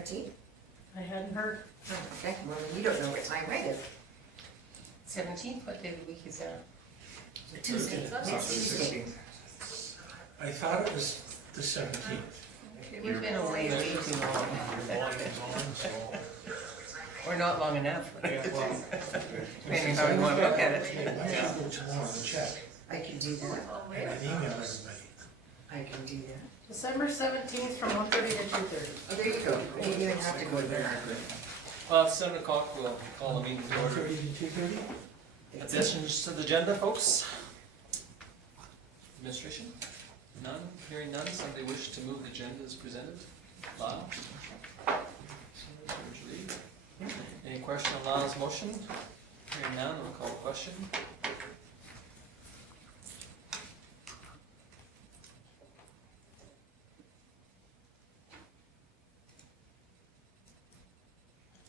17th? I hadn't heard. Oh, okay, well, you don't know what time I did. 17th, what day of the week is that? Tuesday. Next Tuesday. I thought it was the 17th. We've been away way too long. Or not long enough. Depending on how you want to look at it. It might not go tomorrow to check, I can do that. and I'd email everybody. I can do that. December 17th from 1:30 to 2:30. Oh, there you go. You didn't even have to go there. Well, it's 7 o'clock, we'll call the meeting to order. 1:30 to 2:30? Additions to the agenda, folks? Administration? None, hearing none, somebody wish to move the agenda as presented? Lyle? Any question on Lyle's motion? Hearing none, we'll call the question.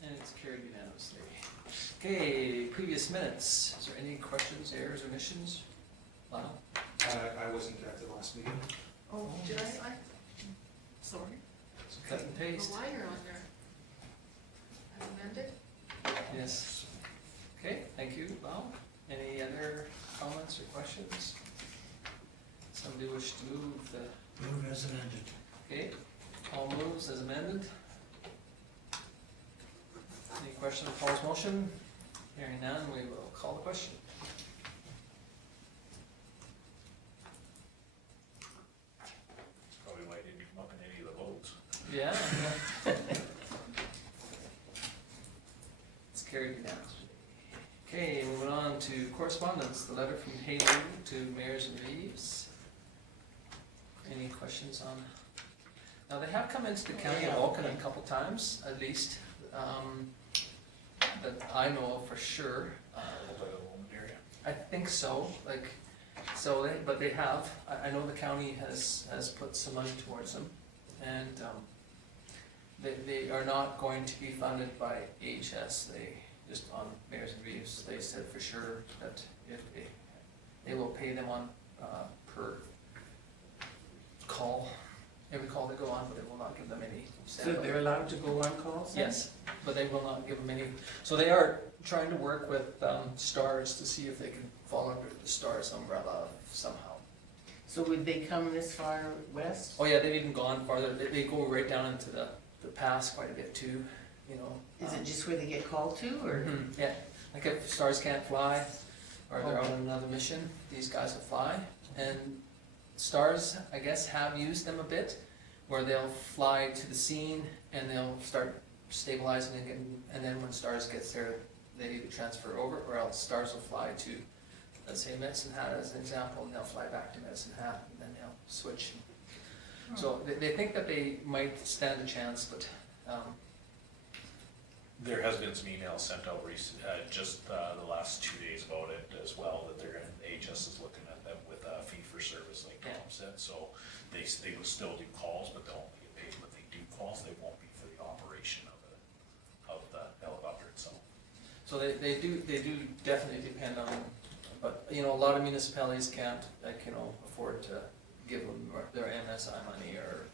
And it's carried unanimously. Okay, previous minutes. Is there any questions, errors, or omissions? Lyle? I wasn't at the last meeting. Oh, did I? Sorry. So cut and paste. The liner on there. I amended? Yes. Okay, thank you, Lyle. Any other comments or questions? Somebody wish to move the, Move as amended. okay, all moves as amended. Any question on Paul's motion? Hearing none, we will call the question. Probably why I didn't come up in any of the votes. Yeah. It's carried unanimously. Okay, moving on to correspondence, the letter from Taylor to mayors and Reeves. Any questions on? Now, they have come into the county of Vulcan a couple times, at least, that I know of for sure. Alberta, Oldman area. I think so, like, so they, but they have, I know the county has put some money towards them, and, they are not going to be funded by HS, they, just on mayors and Reeves, they said for sure that if they will pay them on, per call, every call they go on, but they will not give them any So standby. they're allowed to go on calls? then? Yes, but they will not give them any, so they are trying to work with STARS to see if they can fall under the STARS umbrella somehow. So would they come this far west? Oh yeah, they've even gone farther, they go right down into the pass quite a bit too, you know. Is it just where they get called to, or? Mhm, yeah, like if STARS can't fly, or they're on another mission, these guys will fly, and STARS, I guess, have used them a bit, where they'll fly to the scene and they'll start stabilizing again, and then when STARS gets there, they either transfer over, or else STARS will fly to, let's say, Medicine Hat as an example, and they'll fly back to Medicine Hat, and then they'll switch. So they think that they might stand a chance, but, There has been some emails sent out just the last 2 days about it as well, that they're gonna, HS is looking at them with a fee for service, like Tom said, so they will still do calls, but they'll only get paid when they do calls, they won't be for the operation of the helicopter itself. so they do definitely depend on, but, you know, a lot of municipalities can't, like, you know, afford to give them their MSI money or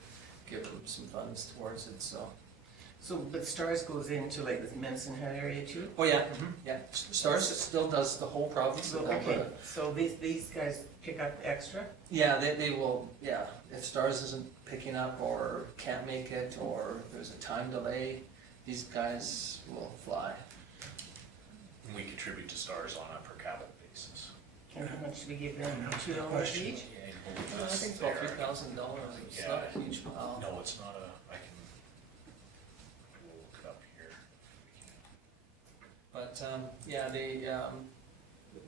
give them some funds towards it, so. So, but STARS goes into like the Medicine Hat area too? Oh, yeah, yeah, STARS still does the whole province So, of okay, Alberta. so these guys pick up extra? Yeah, they will, yeah, if STARS isn't picking up or can't make it, or there's a time delay, these guys will fly. And we contribute to STARS on a per capita basis. And how much do we give them? $2 Question. each? Yeah, I think it's about $3,000, it's not a huge amount. No, it's not I will look it up here. But, yeah,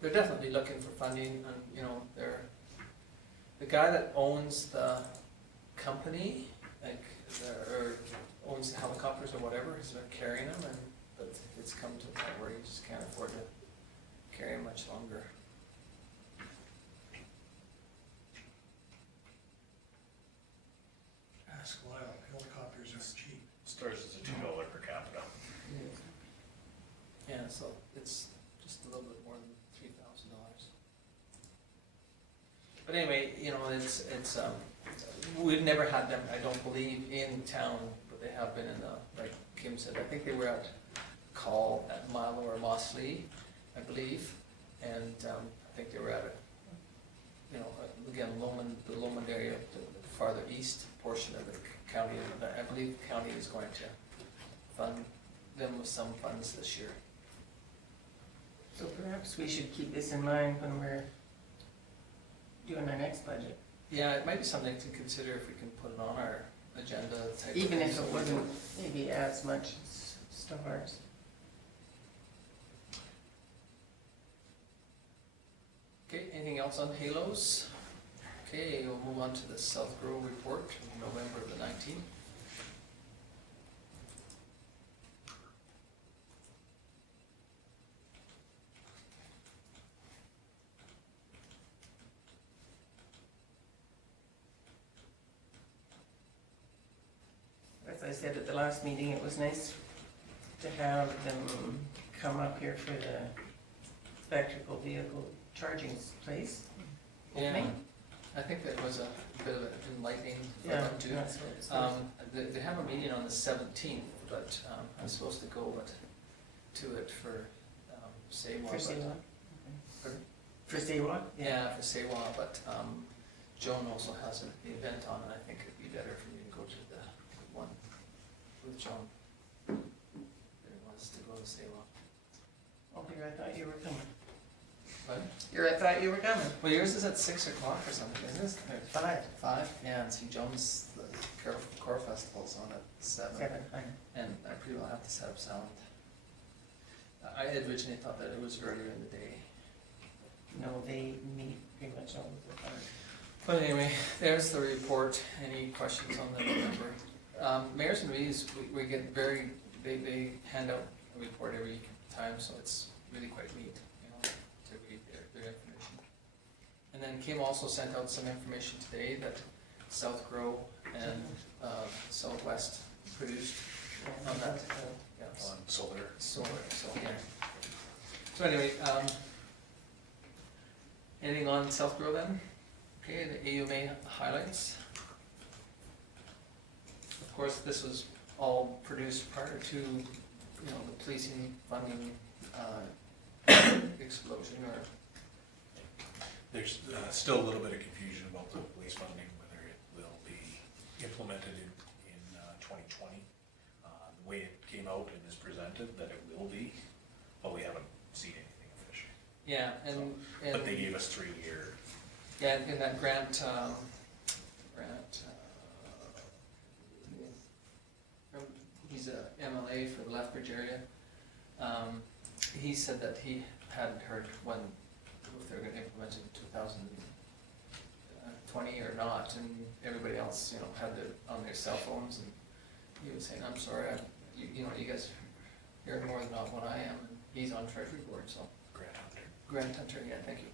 they're definitely looking for funding, and, you know, the guy that owns the company, like, or owns the helicopters or whatever, has been carrying them, and, but it's come to a point where he just can't afford to carry them much longer. Ask Lyle, helicopters aren't cheap. STARS is a $2 per capita. Yeah, so it's just a little bit more than $3,000. But anyway, you know, it's we've never had them, I don't believe, in town, but they have been in the, like Kim said, I think they were at Call at Milo or Mosslee, I believe. And I think they were at, again, Lomond, the Lomond area, the farther east portion of the county. And I believe the county is going to fund them with some funds this year. So perhaps we should keep this in mind when we're doing our next budget. Yeah, it might be something to consider if we can put it on our agenda type of Even thing. if it wasn't maybe as much as stars. Okay, anything else on halos? Okay, we'll move on to the Southgrow report of November the 19th. As I said at the last meeting, it was nice to have them come up here for the electrical vehicle charging place. Yeah, opening. I think that was a bit of an enlightening for Yeah, them too. that's what it says. They have a meeting on the 17th, but I'm supposed to go to it for Saywa. For but- Sewa? Pardon? For Sewa? Yeah, for Saywa, but Joan also has an event on, and I think it'd be better for me to go to the one with Joan. Than it was to go to Saywa. Oh, here, I thought you were coming. But, Here, I thought you were coming. well, yours is at 6 o'clock or something, isn't it? Or 5, 5? Yeah, and see Joan's, the Core Festival's on at 7. 7, I know. And I pretty well have to set up sound. I had originally thought that it was earlier in the day. No, they meet pretty much all the time. But anyway, there's the report. Any questions on the November? Mayors and Reeves, we get they hand out a report every time, so it's really quite neat, to read their information. And then Kim also sent out some information today that Southgrow and Southwest produced on that. Yeah, On solar. so yeah. So anyway, anything on Southgrow then? Okay, the AUMA highlights. Of course, this was all produced prior to, the policing funding explosion or. There's still a little bit of confusion about the police funding, whether it will be implemented in 2020. The way it came out and is presented, that it will be, but we haven't seen anything official. Yeah, and. But they gave us 3-year. Yeah, in that grant, he's a MLA for the Lethbridge area. He said that he hadn't heard if they're gonna implement it in 2020 or not, and everybody else, had it on their cell phones, and he was saying, I'm sorry, you guys are hearing more than what I am, and he's on Treasury Board, so. Grant Hunter, yeah, thank you.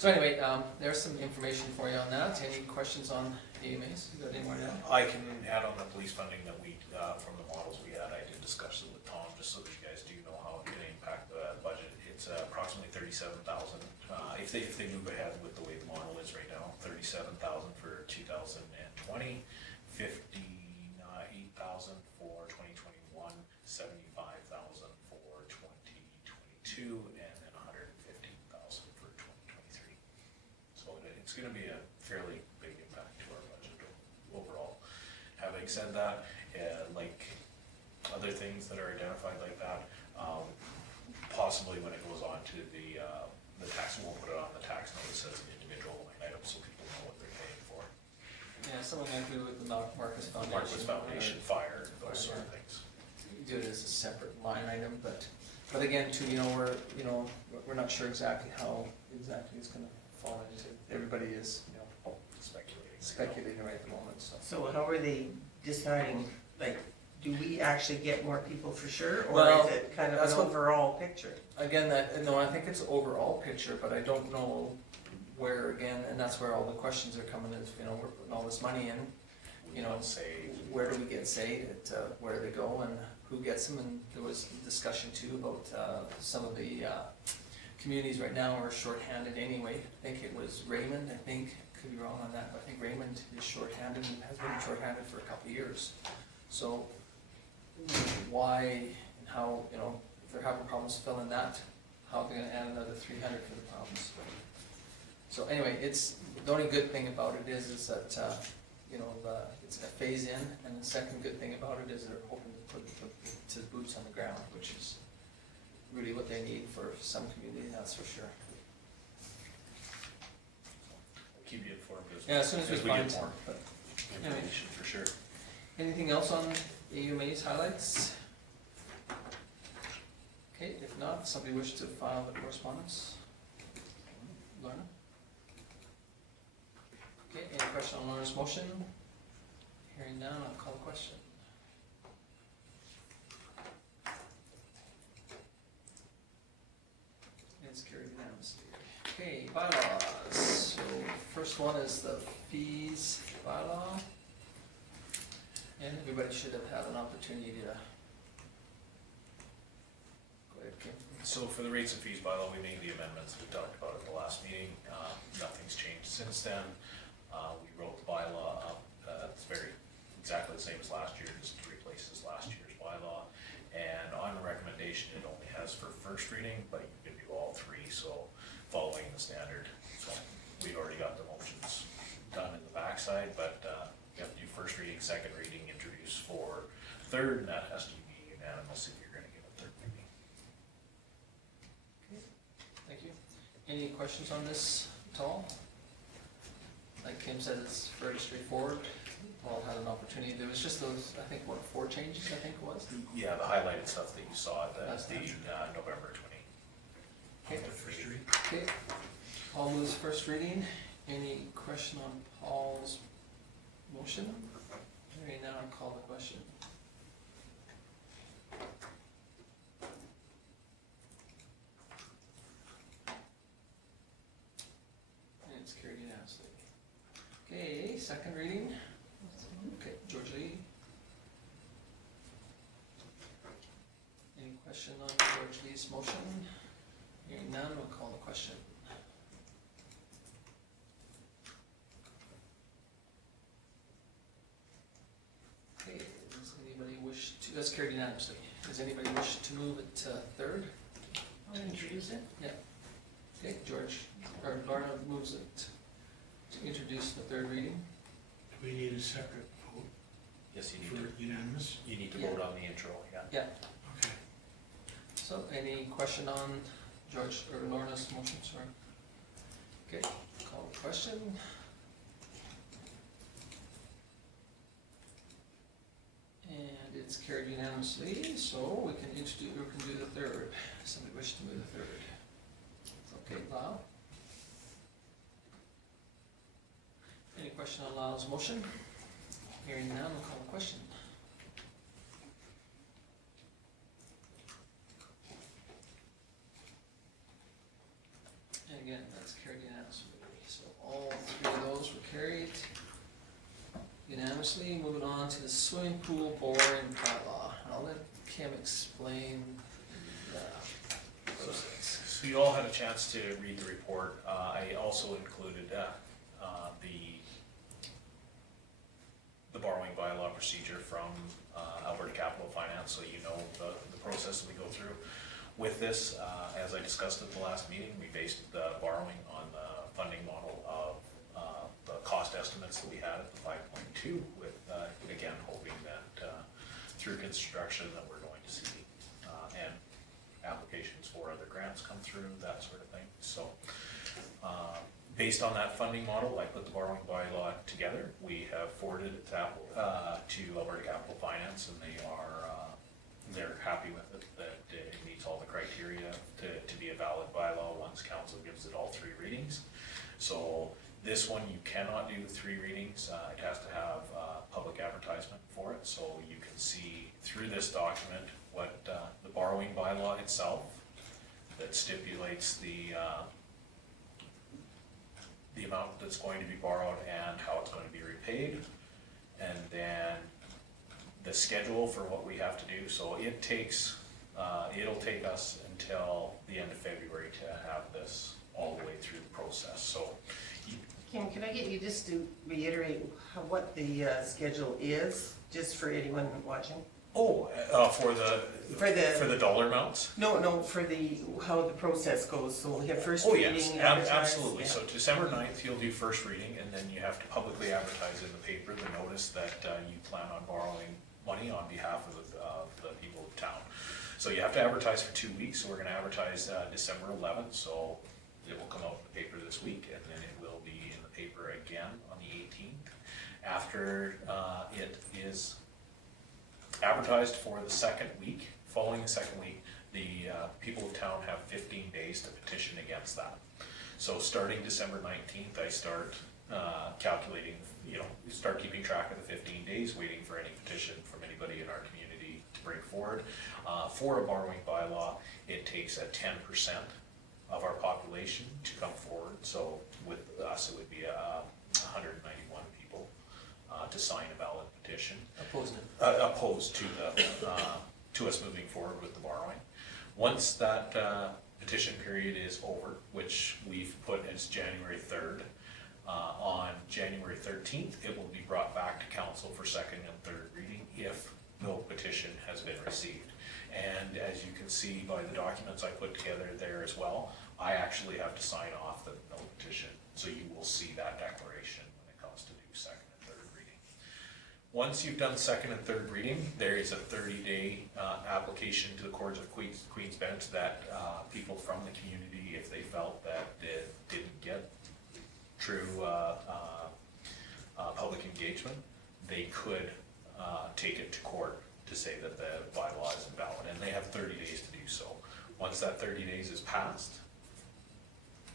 So anyway, there's some information for you on that. Any questions on AMAs? You got any more now? I can add on the police funding that we, from the models we had, I did discuss it with Tom, just so that you guys do know how it can impact the budget. It's approximately 37,000. If they move ahead with the way the model is right now, 37,000 for 2020, 58,000 for 2021, 75,000 for 2022, and then 115,000 for 2023. So it's going to be a fairly big impact to our budget overall. Having said that, like other things that are identified like that, possibly when it goes on to the tax, we'll put it on the tax notice as an individual line item so people know what they're paying for. Yeah, something I do with the Marcus Foundation. Marcus Foundation, fire, those sort of things. Do it as a separate line item, but again, too, we're not sure exactly how exactly it's gonna fall into. Everybody is, speculating right at the moment, so. So how are they deciding, like, do we actually get more people for sure, or Well, is it kind of that's an what- overall picture? Again, I think it's overall picture, but I don't know where, again, and that's where all the questions are coming is, we're putting all this money in, Say, where do we get say, where do they go and who gets them, and there was discussion too about some of the communities right now are shorthanded anyway. I think it was Raymond, could be wrong on that, but I think Raymond is shorthanded and has been shorthanded for a couple of years. So why and how, you know, if they're having problems filling that, how are they gonna add another 300 for the problems? So anyway, it's, the only good thing about it is that, you know, it's a phase in, and the second good thing about it is they're hoping to put to boots on the ground, which is really what they need for some community, that's for sure. Keep you informed Yeah, as soon as we get find more but information, for sure. anything else on AUMA's highlights? Okay, if not, somebody wish to file the correspondence? Lorna? Okay, any question on Lorna's motion? Hearing none, I'll call the question. It's carried unanimously. Okay, bylaws. So first one is the fees bylaw. And everybody should have had an opportunity to. Go ahead, Kim. So for the rates and fees bylaw, we made the amendments we talked about at the last meeting. Nothing's changed since then. We wrote the bylaw up, it's exactly the same as last year, just replaces last year's bylaw. And on the recommendation, it only has for first reading, but you can do all three, so following the standard. So we've already got the motions done in the backside, but you have to do first reading, second reading, introduce for third, and that has to be unanimous if you're gonna get a third reading. Thank you. Any questions on this at all? Like Kim said, it's very straightforward. All had an opportunity. There was just those, I think, 4 changes, I think it was. Yeah, the highlighted stuff that you saw at That's the nice. November 20. Okay. The first reading. Okay. Paul moves first reading. Any question on Paul's motion? Hearing none, I'll call the question. And it's carried unanimously. Okay, second reading. Okay, George Lee. Any question on George Lee's motion? Hearing none, we'll call the question. Okay, does anybody wish to, that's carried unanimously. Does anybody wish to move it to third? I'll introduce it. Yeah. Okay, George, or Lorna moves it to introduce the third reading. Do we need a separate vote Yes, you for need unanimous? to, Yeah. vote on the intro, yeah. Yeah. Okay. So any question on George or Lorna's motion, sorry? Okay, call the question. And it's carried unanimously, so we can do the third. Somebody wish to move the third. Okay, Lyle? Any question on Lyle's motion? Hearing none, we'll call the question. And again, that's carried unanimously. So all 3 of those were carried unanimously. Moving on to the swimming pool boring bylaw. I'll let Kim explain the process. So you all had a chance to read the report. I also included the borrowing bylaw procedure from Alberta Capital Finance, so you know the process that we go through. With this, as I discussed at the last meeting, we based the borrowing on the funding model of the cost estimates that we had at the 5.2, with again hoping that through construction that we're going to see and applications for other grants come through, that sort of thing. So based on that funding model, I put the borrowing bylaw together. We have forwarded it to Alberta Capital Finance, and they're happy with it, that it meets all the criteria to be a valid bylaw once council gives it all 3 readings. So this one, you cannot do 3 readings. It has to have public advertisement for it, so you can see through this document what the borrowing bylaw itself that stipulates the amount that's going to be borrowed and how it's going to be repaid, and then the schedule for what we have to do. So it takes, it'll take us until the end of February to have this all the way through the process. So Kim, can I get you just to reiterate what the schedule is, just for anyone watching? Oh, for the dollar amounts? No, for how the process goes, so we have first Oh, reading, yes, advertise, absolutely. yeah. So December 9th, you'll do first reading, and then you have to publicly advertise in the paper the notice that you plan on borrowing money on behalf of the people of town. So you have to advertise for 2 weeks, so we're gonna advertise December 11th, so it will come out in the paper this week, and then it will be in the paper again on the 18th. After it is advertised for the second week, following the second week, the people of town have 15 days to petition against that. So starting December 19th, I start calculating, start keeping track of the 15 days, waiting for any petition from anybody in our community to bring forward. For a borrowing bylaw, it takes a 10% of our population to come forward. So with us, it would be 191 people to sign a ballot petition. Opposed to us moving forward with the borrowing. Once that petition period is over, which we've put as January 3rd, on January 13th, it will be brought back to council for second and third reading if no petition has been received. And as you can see by the documents I put together there as well, I actually have to sign off the no petition. So you will see that declaration when it comes to do second and third reading. Once you've done second and third reading, there is a 30-day application to the Courts of Queen's Bench that people from the community, if they felt that it didn't get true public engagement, they could take it to court to say that the bylaw is invalid, and they have 30 days to do so. Once that 30 days is passed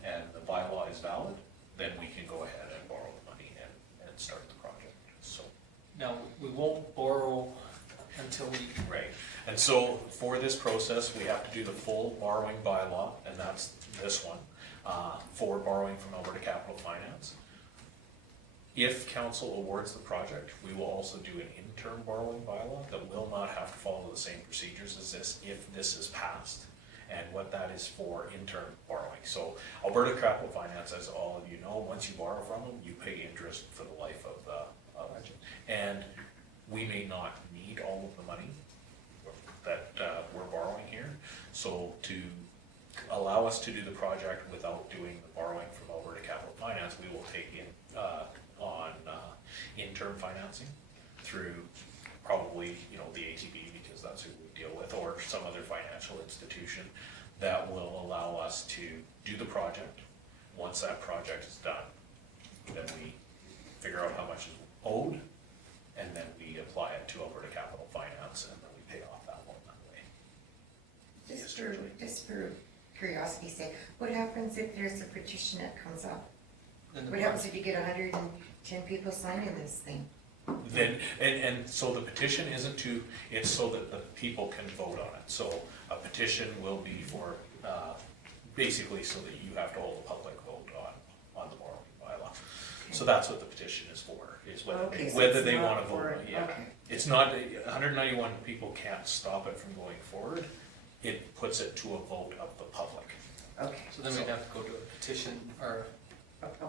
and the bylaw is valid, then we can go ahead and borrow the money and start the project. So. Now, we won't borrow until we. Right, and so for this process, we have to do the full borrowing bylaw, and that's this one, for borrowing from Alberta Capital Finance. If council awards the project, we will also do an interim borrowing bylaw that will not have to follow the same procedures as this if this is passed. And what that is for interim borrowing. So Alberta Capital Finance, as all of you know, once you borrow from them, you pay interest for the life of the project. And we may not need all of the money that we're borrowing here. So to allow us to do the project without doing the borrowing from Alberta Capital Finance, we will take in on interim financing through probably the ATB, because that's who we deal with, or some other financial institution that will allow us to do the project. Once that project is done, then we figure out how much is owed, and then we apply it to Alberta Capital Finance, and then we pay off that loan that way. Just for curiosity's sake, what happens if there's a petition that comes up? Then the What happens if you get 110 people signing this thing? Then, and so the petition isn't it's so that the people can vote on it. So a petition will be for, basically so that you have to hold a public vote on the borrowing bylaw. So that's what the petition is for, is Okay, so whether it's they not wanna for- vote, yeah. okay. It's not, 191 people can't stop it from going forward. It puts it to a vote of the public. Okay. So then we'd have to go to a petition or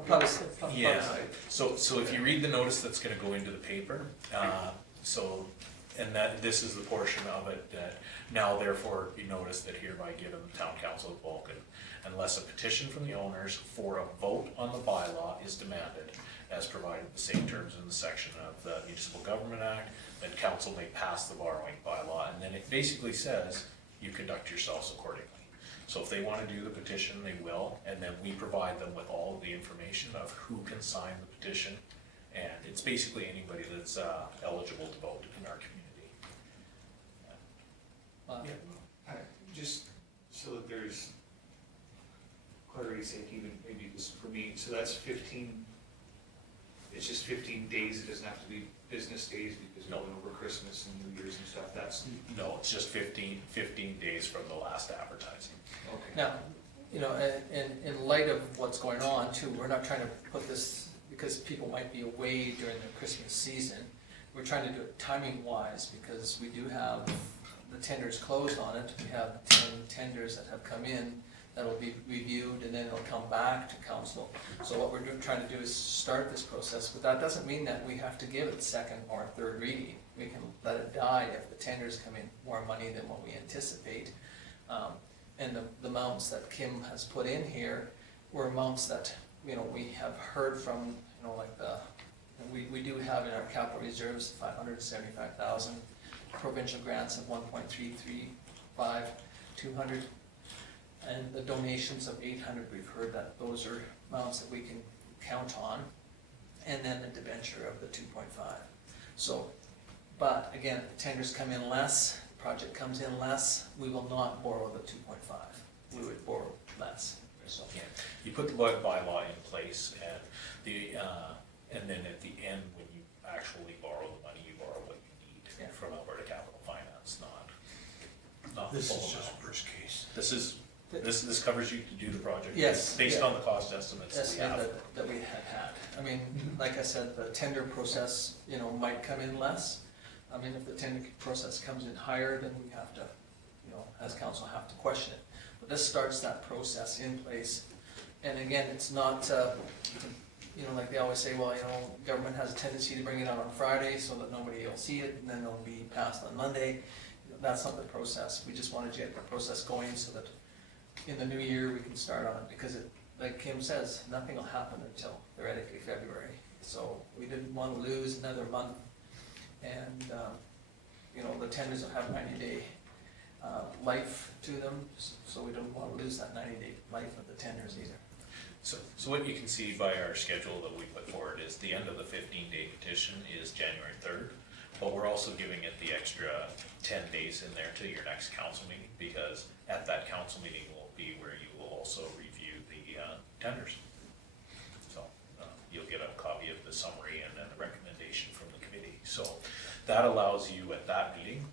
Okay. Yeah, so if you read the notice that's gonna go into the paper, and that, this is the portion of it that, now therefore be noticed that hereby given the town council of Vulcan, unless a petition from the owners for a vote on the bylaw is demanded, as provided the same terms in the section of the Municipal Government Act, then council may pass the borrowing bylaw, and then it basically says you conduct yourselves accordingly. So if they want to do the petition, they will, and then we provide them with all of the information of who can sign the petition. And it's basically anybody that's eligible to vote in our community. Just so that there's clarity's sake, even maybe just for me, so that's 15, it's just 15 days, it doesn't have to be business days because we're going over Christmas and New Year's and stuff, that's, No, it's just 15 days from the last advertising. okay. Now, in light of what's going on too, we're not trying to put this, because people might be away during the Christmas season. We're trying to do it timing wise, because we do have the tenders closed on it. We have 10 tenders that have come in that'll be reviewed, and then it'll come back to council. So what we're trying to do is start this process, but that doesn't mean that we have to give it second or third reading. We can let it die if the tenders come in more money than what we anticipate. And the amounts that Kim has put in here were amounts that, we have heard from, like we do have in our capital reserves 575,000, provincial grants of 1.335, 200, and the donations of 800. We've heard that those are amounts that we can count on, and then the debenture of the 2.5. So, but again, if the tenders come in less, the project comes in less, we will not borrow the 2.5. We would borrow less. So, Yeah, you put the bylaw in place, and and then at the end, when you actually borrow the money, you borrow what you need Yeah. from Alberta Capital Finance, not the This full is just amount. worst case. This covers you to do the project. Yes, Based yeah. on the cost estimates that we have. that we had. I mean, like I said, the tender process, might come in less. I mean, if the tender process comes in higher, then we have to, as council, have to question it. But this starts that process in place. And again, it's not, like they always say, well, government has a tendency to bring it out on Friday so that nobody will see it, and then it'll be passed on Monday. That's not the process. We just wanted to get the process going so that in the new year we can start on it, because like Kim says, nothing will happen until theoretically February. So we didn't want to lose another month, and the tenders will have 90-day life to them, so we don't want to lose that 90-day life of the tenders either. So what you can see by our schedule that we put forward is the end of the 15-day petition is January 3rd, but we're also giving it the extra 10 days in there to your next council meeting, because at that council meeting will be where you will also review the tenders. So you'll get a copy of the summary and then a recommendation from the committee. So that allows you at that meeting,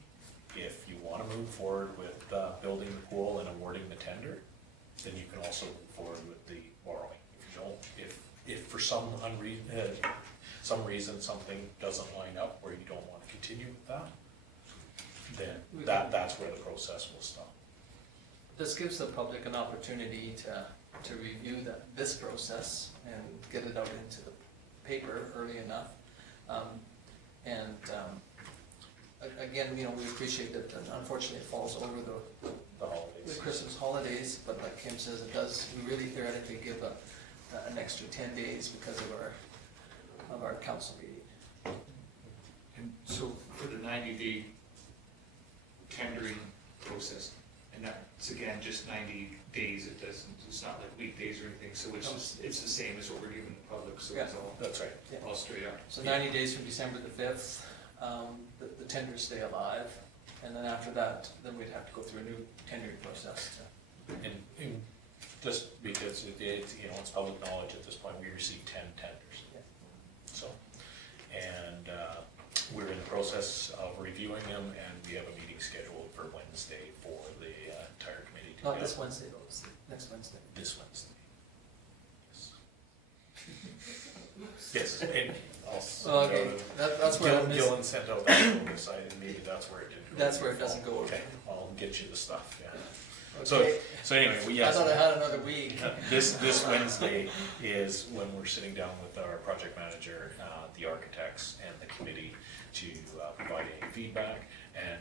if you want to move forward with building the pool and awarding the tender, then you can also move forward with the borrowing. If you don't, if for some reason something doesn't line up where you don't want to continue with that, then that's where the process will stop. This gives the public an opportunity to review this process and get it out into the paper early enough. Again, we appreciate that unfortunately it falls over the holidays. Christmas holidays, but like Kim says, we really theoretically give an extra 10 days because of our council meeting. And so for the 90-day tendering process, and that's again just 90 days, it's not like weekdays or anything, so it's the same as what we're giving the public, so it's all, That's right. all straight up. So 90 days from December the 5th, the tenders stay alive, and then after that, then we'd have to go through a new tendering process. And just because it's public knowledge at this point, we received 10 tenders. Yeah. So, and we're in the process of reviewing them, and we have a meeting scheduled for Wednesday for the entire committee. Not this Wednesday, though, it's next Wednesday. This Wednesday. Yes, and Oh, okay, that's where I missed. Gillen sent out that little side, and maybe that's where it didn't go. That's where it doesn't go. Okay, I'll get you the stuff, yeah. Okay. So anyway, I yes. thought I had another week. This Wednesday is when we're sitting down with our project manager, the architects, and the committee to provide any feedback. And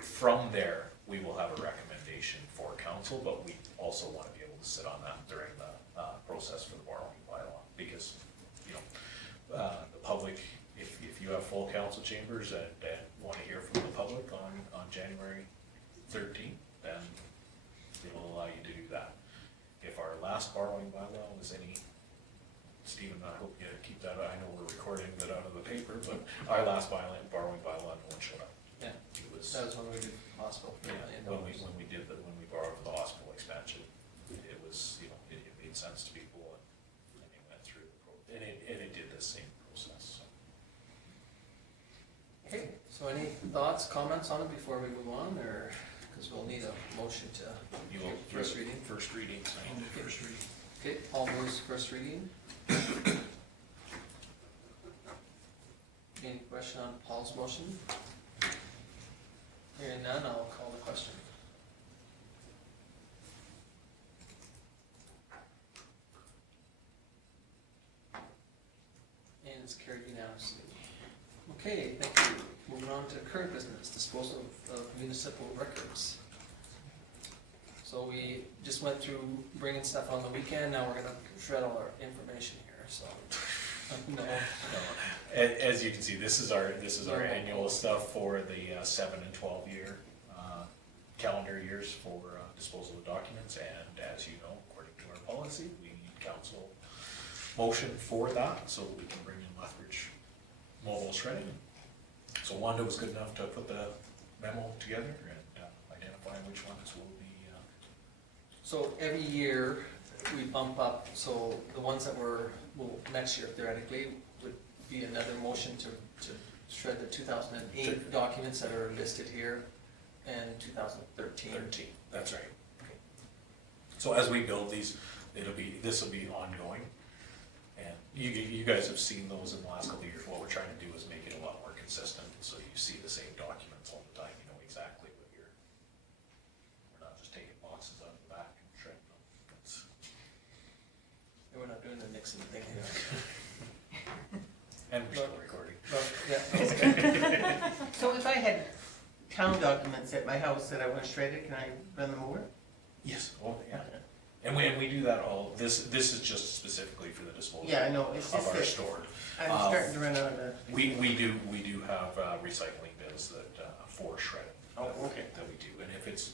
from there, we will have a recommendation for council, but we also want to be able to sit on that during the process for the borrowing bylaw. Because, the public, if you have full council chambers and want to hear from the public on January 13th, then it will allow you to do that. If our last borrowing bylaw was any, Stephen, I hope you keep that, I know we're recording that out of the paper, but our last borrowing bylaw, no one showed up. Yeah, It was, that was when we did hospital. when we borrowed for the hospital expansion, it was, it made sense to people, and they went through and it did the same process, so. Okay, so any thoughts, comments on it before we move on, or, because we'll need a motion to You will, first reading? First reading, so. First reading. Okay, all moves first reading. Any question on Paul's motion? Hearing none, I'll call the question. is carried unanimously. Okay, thank you. Moving on to current business, disposal of municipal records. So we just went through bringing stuff on the weekend, now we're gonna shred all our information here, so. No, As you can see, this is our annual stuff for the 7 and 12 year calendar years for disposal of documents, and as you know, according to our policy, we need council motion for that, so we can bring in Lethbridge mobile shredding. So Wanda was good enough to put the memo together and identify which ones will be. so every year we bump up, so the ones that were, well, next year theoretically would be another motion to shred the 2008 documents that are listed here and 2013. 13, that's right. Okay. So as we build these, this will be ongoing. And you guys have seen those in the last couple of years. What we're trying to do is make it a lot more consistent, so you see the same documents all the time, you know exactly what we're not just taking boxes out of the back and shredding them. And we're not doing the mixing thing here. And we're still recording. Well, yeah, that's good. So if I had town documents at my house that I want shredded, can I run them over? Yes, oh, yeah. And we do that all, this is just specifically for the disposal Yeah, I know, it's of just our that store. I'm starting to run out of. We do have recycling bins that, for shredding. Oh, okay. That we do, and if it's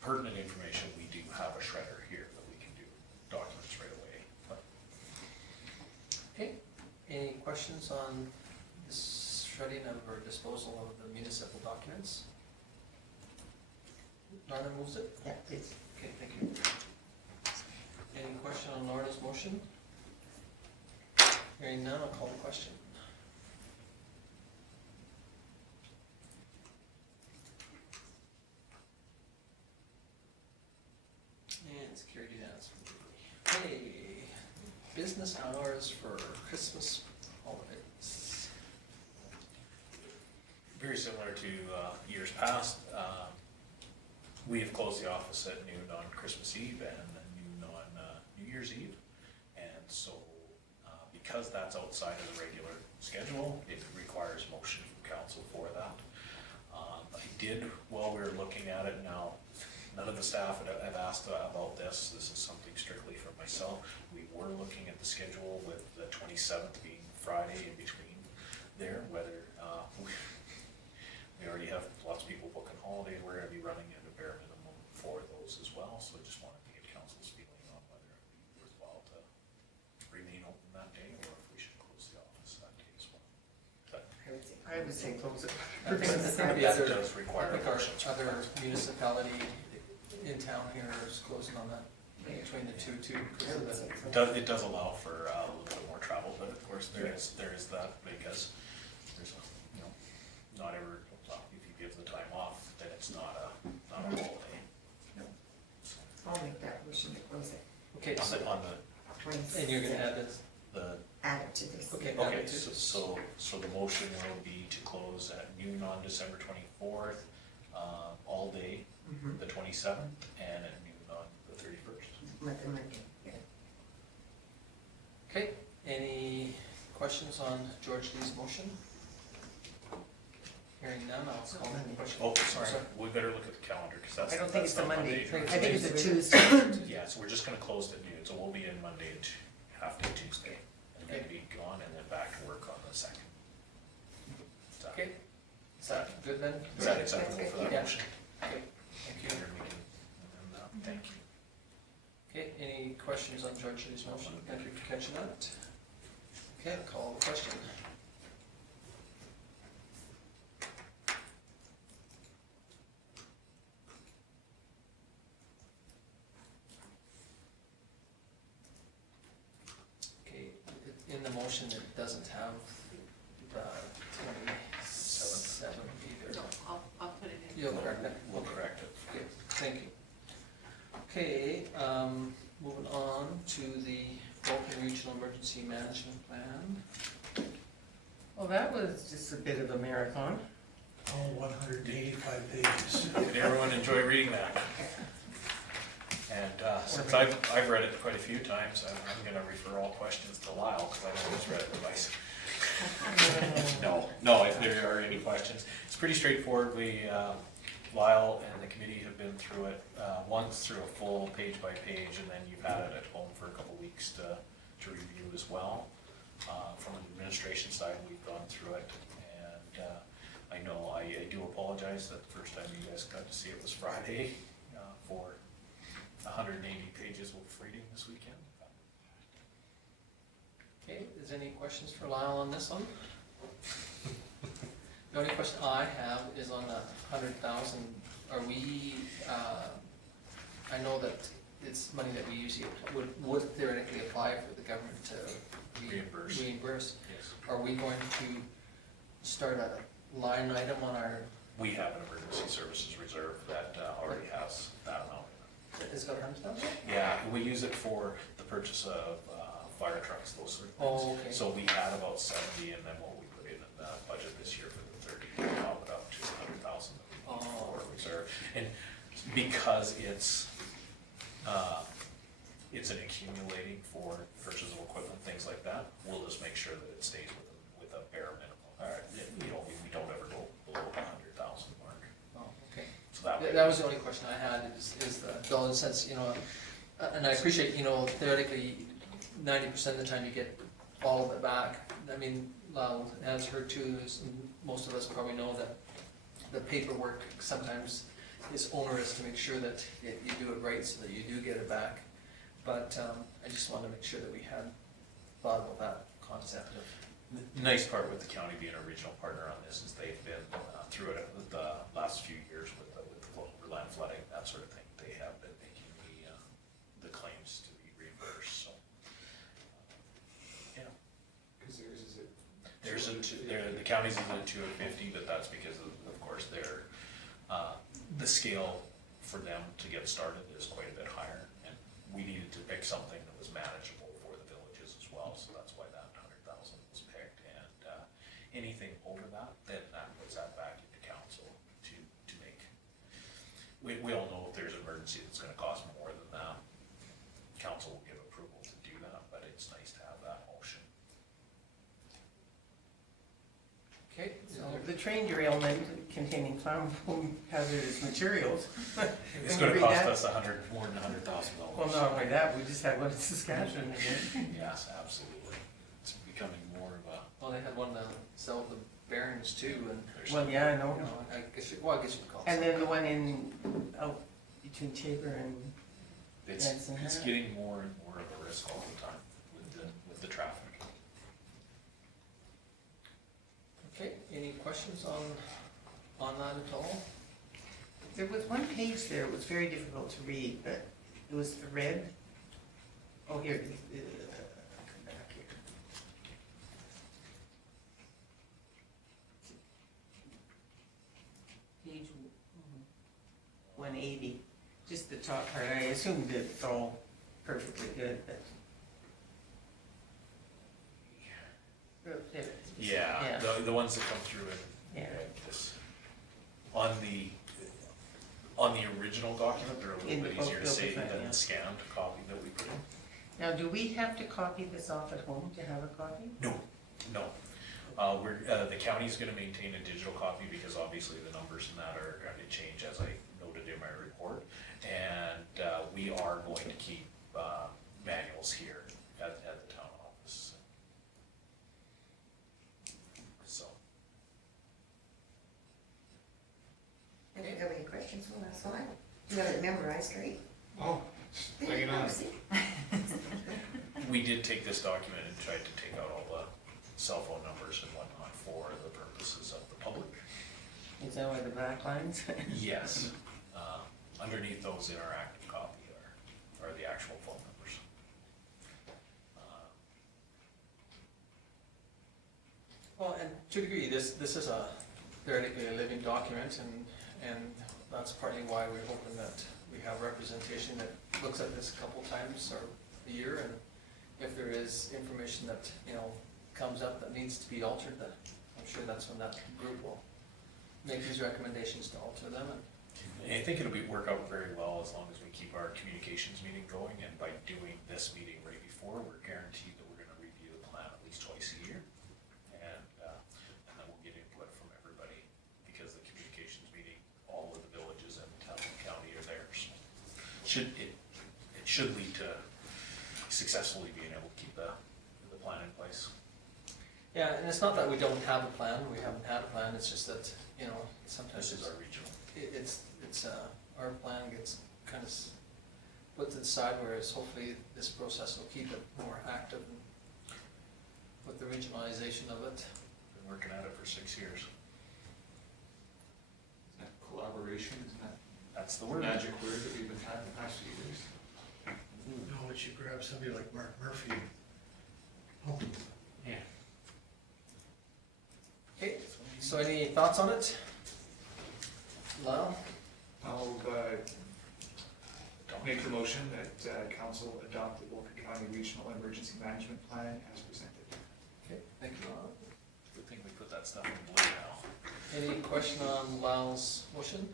pertinent information, we do have a shredder here that we can do documents right away. But Okay, any questions on this shredding of or disposal of the municipal documents? Lorna moves it? Yeah, please. Okay, thank you. Any question on Lorna's motion? Hearing none, I'll call the question. And it's carried unanimously. Okay, business hours for Christmas holidays. very similar to years past, we have closed the office at noon on Christmas Eve and noon on New Year's Eve. And so, because that's outside of the regular schedule, it requires motion from council for that. I did, while we were looking at it now, none of the staff have asked about this. This is something strictly for myself. We were looking at the schedule with the 27th being Friday in between there, whether we already have lots of people booking holidays. We're gonna be running at a bare minimum for those as well. So I just wanted to get council's feeling on whether it'd be worthwhile to remain open that day or if we should close the office that day as well. But I would say close it. I think that does require I think our motion. other municipality in town here is closing on that, between the two too, because of the. It does allow for a little bit more travel, but of course there is that because there's not ever, if you give the time off, then it's not a holiday. No. I'll make that motion to close it. Okay, so, On the, and you're gonna add this, Add it to this. okay. okay, so the motion will be to close at noon on December 24th, all day, Mhm. the 27th, and at noon on the 31st. Monday, yeah. Okay, any questions on George Lee's motion? Hearing none, I'll call the question. Oh, sorry, we better look at the calendar, because that's. I don't think it's a not Monday. Monday. I think it's a Tuesday. Yeah, so we're just gonna close at noon, so we'll be in Monday and half day Tuesday, and then be gone and then back to work on the 2nd. Okay, is that good then? Is that acceptable for that Yeah. motion? Okay, thank you. Thank you. Okay, any questions on George Lee's motion? Thank you for catching that. Okay, I'll call the question. Okay, in the motion, it doesn't have the 27 either. No, I'll put it in. You'll correct that? We'll Okay. correct it. Okay, thank you. Okay, moving on to the Vulcan Regional Emergency Management Plan. Well, that was just a bit of a marathon. All 185 pages. Did everyone enjoy reading that? And since I've read it quite a few times, I'm gonna refer all questions to Lyle, because I've always read it twice. No, if there are any questions, it's pretty straightforward. Lyle and the committee have been through it once through a full page by page, and then you've had it at home for a couple weeks to review as well. From the administration side, we've gone through it, and I know I do apologize that the first time you guys got to see it was Friday for 180 pages of reading this weekend. Okay, is any questions for Lyle on this one? The only question I have is on the 100,000, are we, I know that it's money that we usually, would theoretically apply for the government to reimburse. Yes. Are we going to start a line item on our, We have an emergency services reserve that already has that amount. it's got 100,000? Yeah, we use it for the purchase of fire trucks, those sort of things. Oh, okay. So we had about 70, and then what we put in the budget this year for the 30, we topped it up to 100,000 for reserve. And because it's an accumulating for purchase of equipment, things like that, we'll just make sure that it stays with a bare minimum. We don't ever go below the 100,000 mark. Oh, okay. So that way. That was the only question I had, is the, though, in the sense, and I appreciate, theoretically, 90% of the time you get all of it back. I mean, Lyle has heard too, most of us probably know that the paperwork sometimes is onerous to make sure that you do it right so that you do get it back. But I just wanted to make sure that we had thought about that concept of. The nice part with the county being a regional partner on this is they've been through it the last few years with the land flooding, that sort of thing. They have been making the claims to be reimbursed, so. Yeah. Because theirs is it. The county's in the 250, but that's because of course, the scale for them to get started is quite a bit higher. And we needed to pick something that was manageable for the villages as well, so that's why that 100,000 was picked. And anything over that, then that puts that back into council to make. We all know if there's an emergency that's gonna cost more than that, council will give approval to do that, but it's nice to have that motion. Okay, So the train derailment containing flammable hazardous materials. It's Can you gonna read cost that? us more than $100,000. Well, not only that, we just had one in Saskatchewan again. Yes, absolutely. It's becoming more of a. well, they had one sell the bearings too, and, Well, yeah, I know. I guess, you could call it. And then the one out between Tabor and, It's Yes, getting more and more of a risk all the time with the traffic. Okay, any questions on that at all? there was one page there, it was very difficult to read, but it was the red. Oh, here, it is. Come back here. Page 180, just the top part. I assumed it's all perfectly good, but. Oh, there it is. Yeah, the ones that come through in Yeah. this, on the original document, they're a little In bit both easier to they'll say be fine, than yeah. the scanned copy that we put in. Now, do we have to copy this off at home to have a copy? No. The county's gonna maintain a digital copy because obviously the numbers in that are gonna change as I noted in my report. And we are going to keep manuals here at the town office. So, If you have any questions, well, that's fine. You have it memorized, right? Oh, bring it on. See? we did take this document and tried to take out all the cell phone numbers and whatnot for the purposes of the public. Is that why the black lines? Yes. Underneath those in our active copy are the actual phone numbers. Well, and to a degree, this is a theoretically a living document, and that's partly why we're hoping that we have representation that looks at this a couple times or a year, and if there is information that, comes up that needs to be altered, that I'm sure that's when that group will make these recommendations to alter them. And And I think it'll work out very well as long as we keep our communications meeting going, and by doing this meeting right before, we're guaranteed that we're gonna review the plan at least twice a year. And then we'll get input from everybody, because the communications meeting, all of the villages and town and county are there, so. It should lead to successfully being able to keep the plan in place. Yeah, and it's not that we don't have a plan, we haven't had a plan, it's just that, you know, sometimes This is it's, our regional. our plan gets kind of put to the side, whereas hopefully this process will keep it more active and with the regionalization of it. Been working at it for 6 years. Isn't that collaboration, isn't that That's the the word. magic word that we've been having the past few years? No, but you grab somebody like Mark Murphy. Oh, Yeah. Okay, so any thoughts on it? Lyle? I'll make the motion that council adopt the Vulcan County Regional Emergency Management Plan as presented. Okay, thank you, Lyle. Good thing we put that stuff in blue now. Any question on Lyle's motion?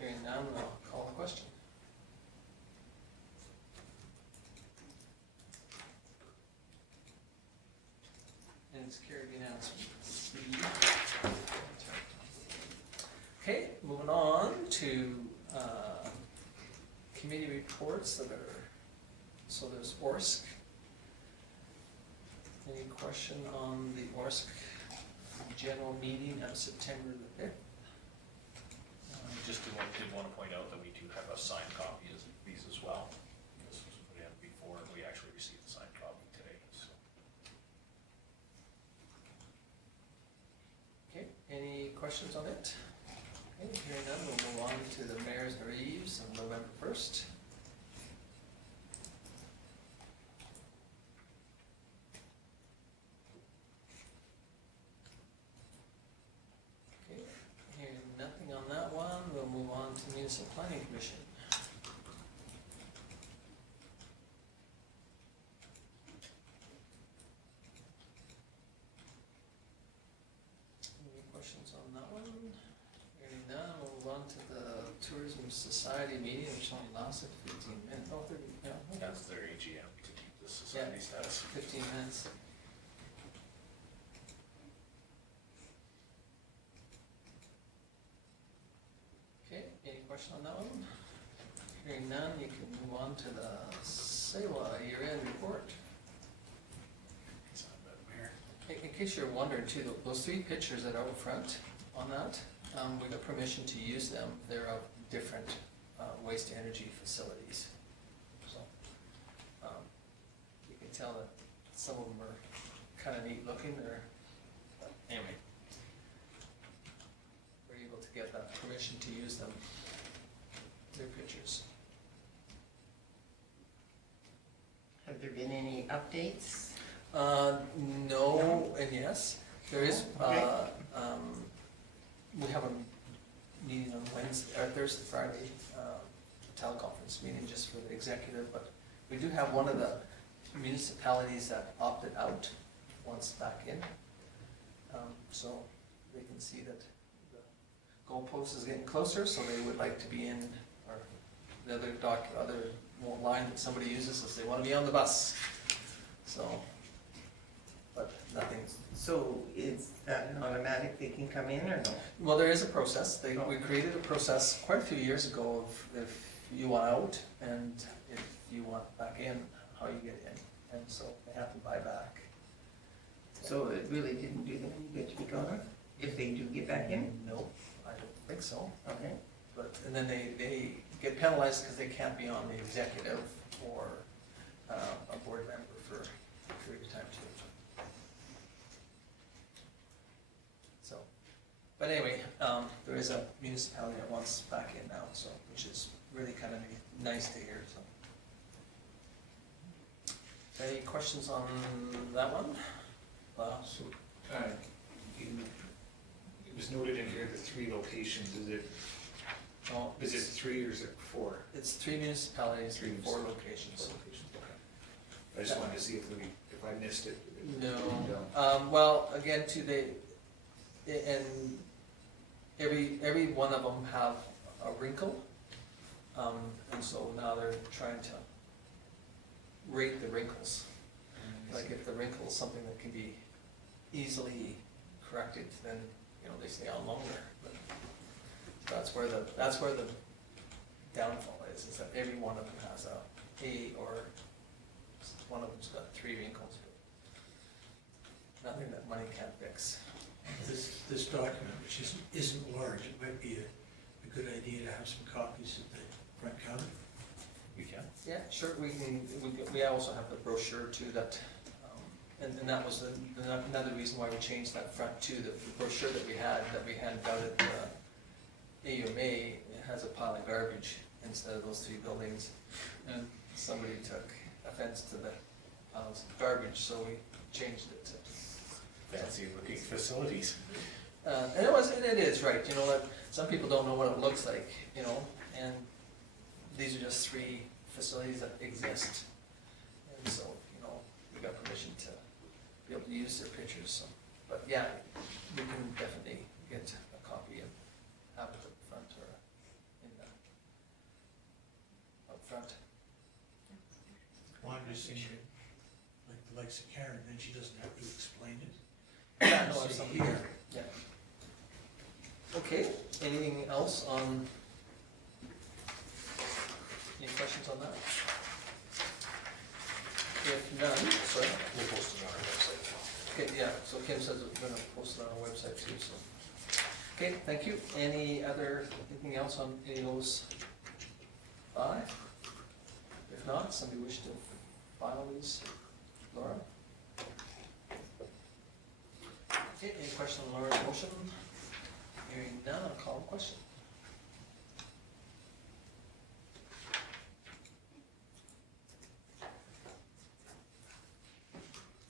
Hearing none, I'll call the question. And it's carried unanimously. Okay, moving on to committee reports that are, so there's ORSC. Any question on the ORSC general meeting of September the 5th? Just did want to point out that we do have a signed copy of these as well. This was put in before we actually received the signed copy today, so. Okay, any questions on it? Okay, hearing none, we'll move on to the mayor's and Reeves on November 1st. Okay, hearing nothing on that one, we'll move on to Municipal Planning Commission. Any questions on that one? Hearing none, we'll move on to the Tourism Society meeting, which only lasted 15 minutes, oh, 30, yeah, okay. That's their AGM to keep the society status. 15 minutes. Okay, any question on that one? Hearing none, you can move on to the SEWA year-end report. It's not bad, Mayor. In case you're wondering too, those three pictures that are out front on that, we got permission to use them. They're of different waste to energy facilities. So you can tell that some of them are kind of neat looking, or anyway. We're able to get that permission to use them, their pictures. Have there been any updates? No and yes. There is, Okay. we have a meeting on Wednesday, or Thursday, Friday, teleconference meeting just for the executive, but we do have one of the municipalities that opted out, wants back in. So they can see that the goalpost is getting closer, so they would like to be in, or the other line that somebody uses is they want to be on the bus. So, but nothing. So is that an automatic, they can come in or no? Well, there is a process. We created a process quite a few years ago of if you want out and if you want back in, how you get in. And so they have to buy back. So it really didn't do them any good to be gone, if they do get back in? No, I don't think so. Okay. But, and then they get penalized because they can't be on the executive or a board member for a period of time too. So, but anyway, there is a municipality that wants back in now, so, which is really kind of nice to hear, so. Any questions on that one? So, it was noted in here the 3 locations, No, is it 3 or is it 4? it's 3 municipalities, Three 4 municipal- locations. 4 locations, okay. I just wanted to see if I missed it. No, well, again, too, and every one of them have a wrinkle. And so now they're trying to rate the wrinkles. Like if the wrinkle is something that can be easily corrected, then, you know, they stay on longer. But that's where the downfall is that every one of them has a or one of them's got 3 wrinkles. Nothing that money can't fix. This document, which isn't large, it might be a good idea to have some copies at the front counter. We can. Yeah, sure, we also have the brochure too that, and that was another reason why we changed that front too, the brochure that we handed out at the AUMA, it has a pile of garbage instead of those 3 buildings. And somebody took offense to the piles of garbage, so we changed it to. Fancy looking facilities. And it is, right, you know, that some people don't know what it looks like, you know, and these are just 3 facilities that exist. And so, you know, we got permission to be able to use their pictures, so, but yeah, we can definitely get a copy and have it up front or in the, up front. Well, I'm just thinking, like the likes of Karen, then she doesn't have to explain it. Yeah, no, See it's something here. Yeah. Okay, anything else on, any questions on that? If none, sorry. We'll post it on our website. Okay, yeah, so Kim says we're gonna post it on our website too, so. Okay, thank you. Anything else on any of those 5? If not, somebody wish to file these? Laura? Okay, any question on Laura's motion? Hearing none, I'll call the question.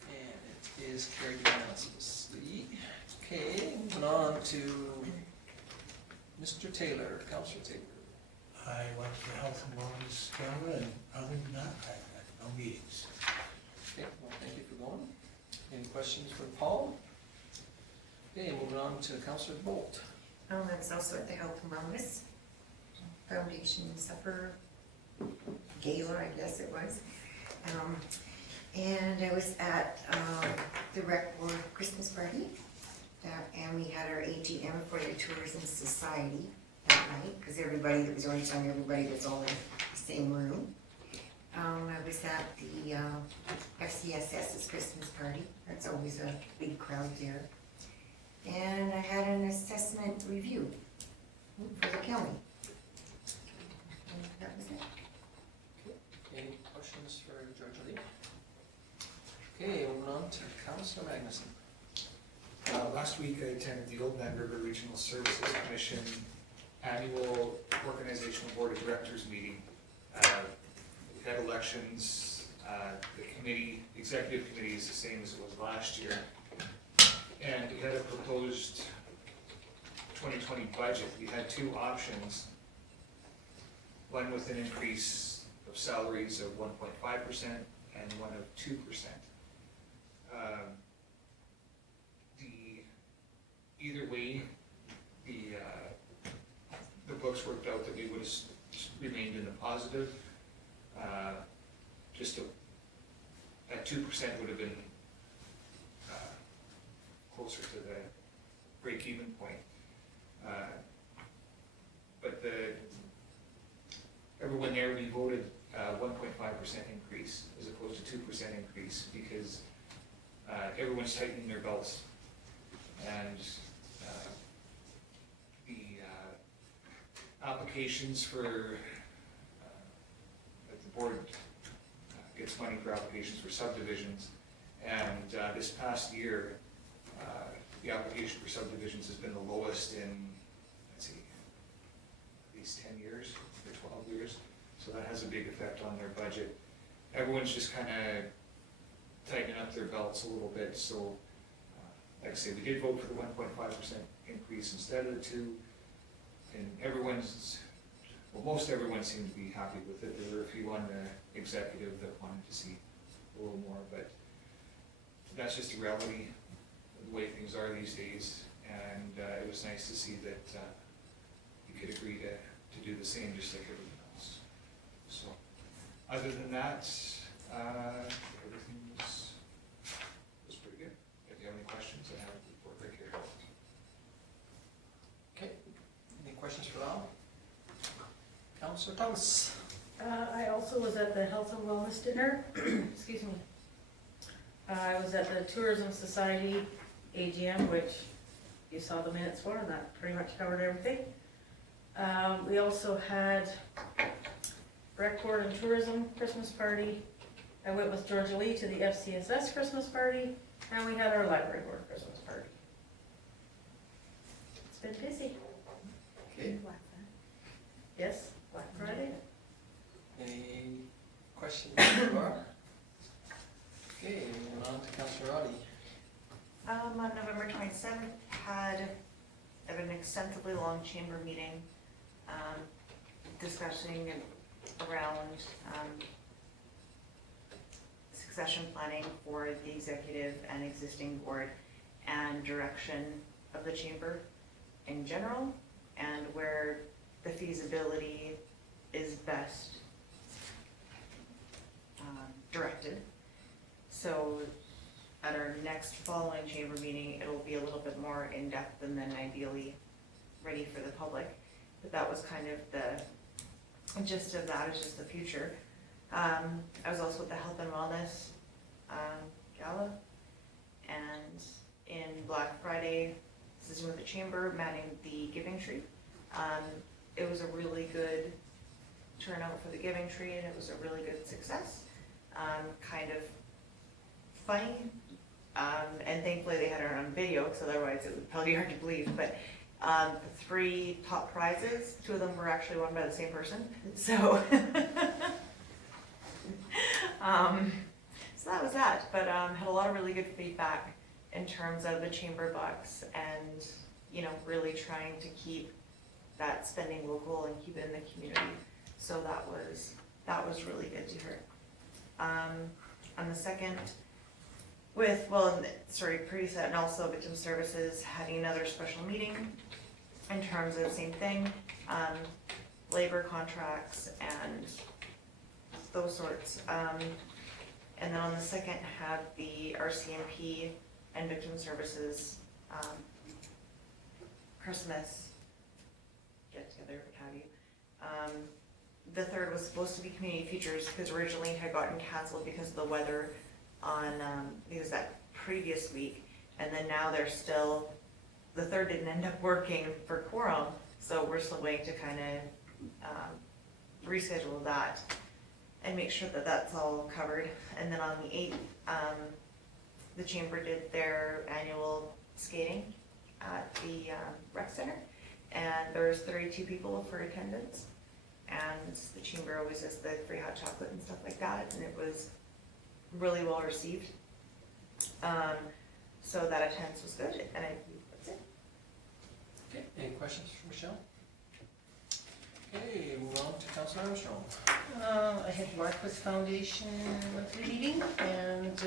And it is carried unanimously. Okay, moving on to Mr. Taylor, Councillor Taylor. I went to the Health and Wellness Gala, and other than that, I had no meetings. Okay, well, thank you for going. Any questions for Paul? Okay, moving on to Councillor DeBolt. I was also at the Health and Wellness Foundation Supper Gala, I guess it was. And I was at the Rec Board Christmas party, and we had our AGM for the Tourism Society that night, because everybody that was orange on everybody was all in the same room. I was at the FCSS's Christmas party. That's always a big crowd there. And I had an assessment review for the county. And that was it. Any questions for George Lee? Okay, moving on to Councillor Magnuson. Last week I attended the Oldman River Regional Services Commission annual Organizational Board of Directors meeting. We had elections, the executive committee is the same as it was last year. And we had a proposed 2020 budget. We had 2 options. One with an increase of salaries of 1.5% and one of 2%. Either way, the books worked out that we would have remained in the positive. Just at 2% would have been closer to the break-even point. But everyone there, we voted 1.5% increase as opposed to 2% increase because everyone's tightening their belts. And the applications for, the board gets money for applications for subdivisions. And this past year, the application for subdivisions has been the lowest in, let's see, at least 10 years or 12 years. So that has a big effect on their budget. Everyone's just kind of tightening up their belts a little bit. So, like I say, we did vote for the 1.5% increase instead of the 2%. And most everyone seemed to be happy with it. There were a few on the executive that wanted to see a little more, but that's just the reality of the way things are these days. And it was nice to see that we could agree do the same, just like everything else. So, other than that, everything was pretty good. If you have any questions, I have the report right here. Okay, any questions for Val? Councillor Thomas? I also was at the Health and Wellness dinner, excuse me. I was at the Tourism Society AGM, which you saw the minutes for, and that pretty much covered everything. We also had Rec Board and Tourism Christmas party. I went with Georgia Lee to the FCSS Christmas party, and we had our Library Board Christmas party. It's been busy. Okay, Yes, Black Friday. any questions for Laura? Okay, moving on to Councillor Roddy. On November 27th, had an extensively long chamber meeting, discussing around succession planning for the executive and existing board and direction of the chamber in general, and where the feasibility is best directed. So at our next following chamber meeting, it'll be a little bit more in-depth and then ideally ready for the public. But that was kind of the gist of that, is just the future. I was also at the Health and Wellness Gala, and in Black Friday, assisting with the chamber, manning the giving tree. It was a really good turnout for the giving tree, and it was a really good success. Kind of funny, and thankfully they had it on video, because otherwise it would probably be hard to believe, but the 3 top prizes, 2 of them were actually won by the same person, so so that was that, but had a lot of really good feedback in terms of the chamber bucks, and you know, really trying to keep that spending local and keep it in the community. So that was really good to hear. On the second, pre-set and also Victim Services having another special meeting in terms of the same thing, labor contracts and those sorts. And then on the second had the RCMP and Victim Services Christmas get together, what have you. The third was supposed to be Community Futures, because originally it had gotten canceled because of the weather on, it was that previous week, and then now they're still, the third didn't end up working for quorum, so we're still waiting to kind of reschedule that and make sure that that's all covered. And then on the 8th, the chamber did their annual skating at the rec center, and there was 32 people for attendance. And the chamber always does the free hot chocolate and stuff like that, and it was really well received. So that attendance was good, and that's it. Okay, any questions for Michelle? Okay, move on to Councillor Armstrong. I had Marquis Foundation monthly meeting, and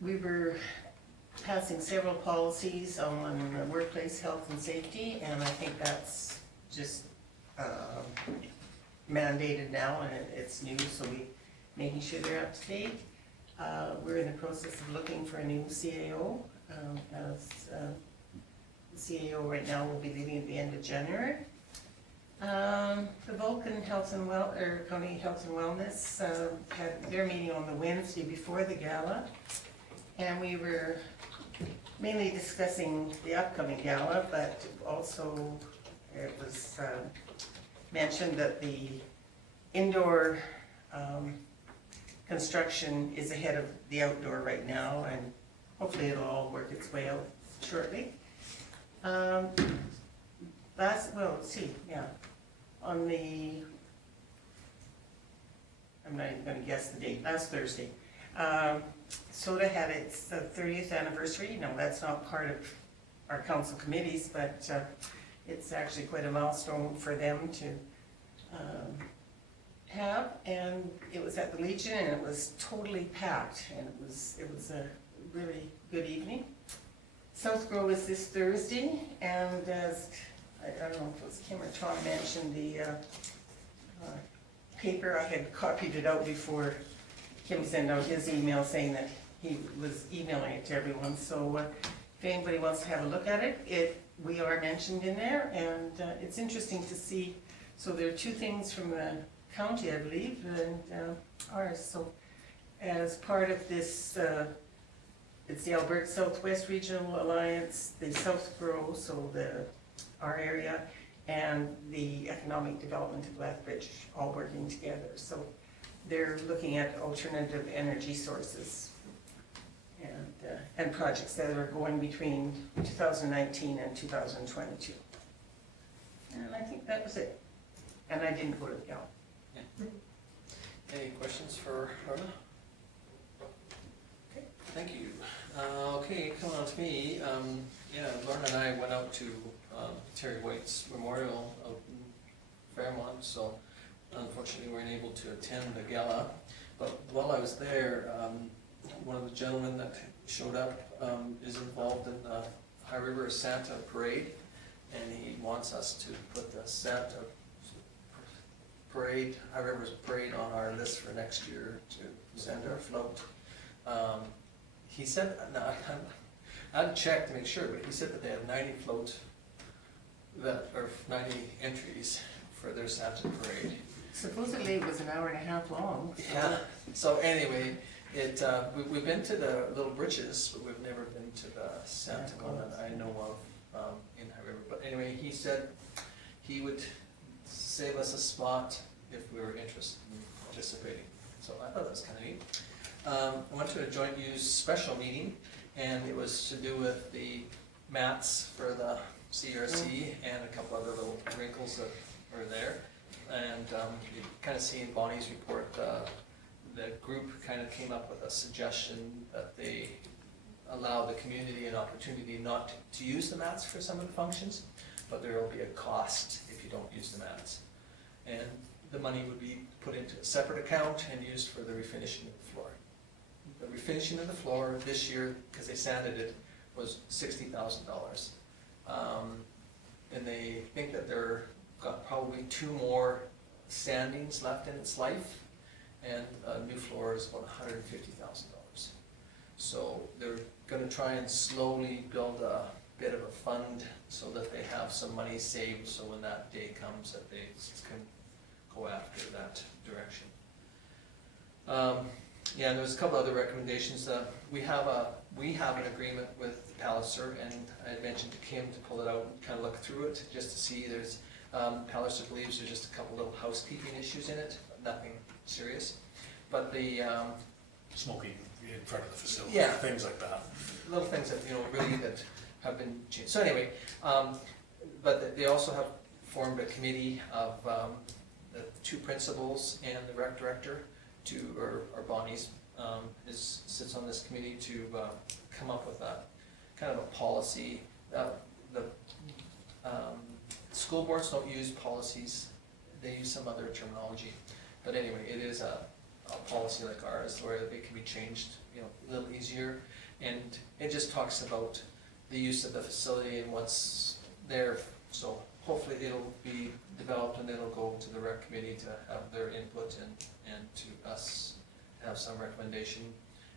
we were passing several policies on workplace health and safety, and I think that's just mandated now, and it's new, so we making sure they're up to date. We're in the process of looking for a new CAO, as the CAO right now will be leaving at the end of January. The Vulcan County Health and Wellness had their meeting on the Wednesday before the gala, and we were mainly discussing the upcoming gala, but also it was mentioned that the indoor construction is ahead of the outdoor right now, and hopefully it'll all work its way out shortly. On the, I'm not even gonna guess the date, last Thursday, SOTA had its 30th anniversary. No, that's not part of our council committees, but it's actually quite a milestone for them to have, and it was at the Legion, and it was totally packed, and it was a really good evening. Southgrow is this Thursday, and as I don't know if it was Kim or Tom mentioned the paper. I had copied it out before Kim sent out his email saying that he was emailing it to everyone. So if anybody wants to have a look at it, we are mentioned in there, and it's interesting to see. So there are 2 things from the county, I believe, and ours. So as part of this, it's the Alberta Southwest Regional Alliance, the Southgrow, so our area, and the Economic Development of Lethbridge, all working together. So they're looking at alternative energy sources and projects that are going between 2019 and 2022. And I think that was it. And I didn't go to the gala. Any questions for Lorna? Okay, thank you. Okay, coming on to me, Lorna and I went out to Terry White's memorial out in Fairmont, so unfortunately we weren't able to attend the gala. But while I was there, one of the gentlemen that showed up is involved in the High River Santa Parade, and he wants us to put the Santa Parade, High River's Parade, on our list for next year to send our float. He said, I hadn't checked to make sure, but he said that they had 90 float, or 90 entries for their Santa Parade. Supposedly it was an hour and a half long. So. Yeah, so anyway, we've been to the Little Britches, but we've never been to the Santa one that I know of in High River. But anyway, he said he would save us a spot if we were interested in participating. So I thought that was kind of neat. I went to a joint use special meeting, and it was to do with the mats for the CRC and a couple other little wrinkles that were there. And you kind of see in Bonnie's report, the group kind of came up with a suggestion that they allow the community an opportunity not to use the mats for some of the functions, but there will be a cost if you don't use the mats. And the money would be put into a separate account and used for the refinishing of the floor. The refinishing of the floor this year, because they sanded it, was $60,000. And they think that they're got probably 2 more sandings left in its life, and a new floor is about $150,000. So they're going to try and slowly build a bit of a fund so that they have some money saved, so when that day comes that they can go after that direction. Yeah, there's a couple other recommendations. We have an agreement with Palliser, and I had mentioned to Kim to pull it out and kind of look through it just to see. There's Palliser believes there's just a couple little housekeeping issues in it, but nothing serious. But the Smoking in front of the facility, yeah, things like that. Little things that really that have been changed. So anyway, but they also have formed a committee of the 2 principals and the rec director, or Bonnie's sits on this committee to come up with a kind of a policy. The school boards don't use policies; they use some other terminology. But anyway, it is a policy like ours where it can be changed, a little easier, and it just talks about the use of the facility and what's there. So hopefully it'll be developed and it'll go to the rec committee to have their input and to us have some recommendation,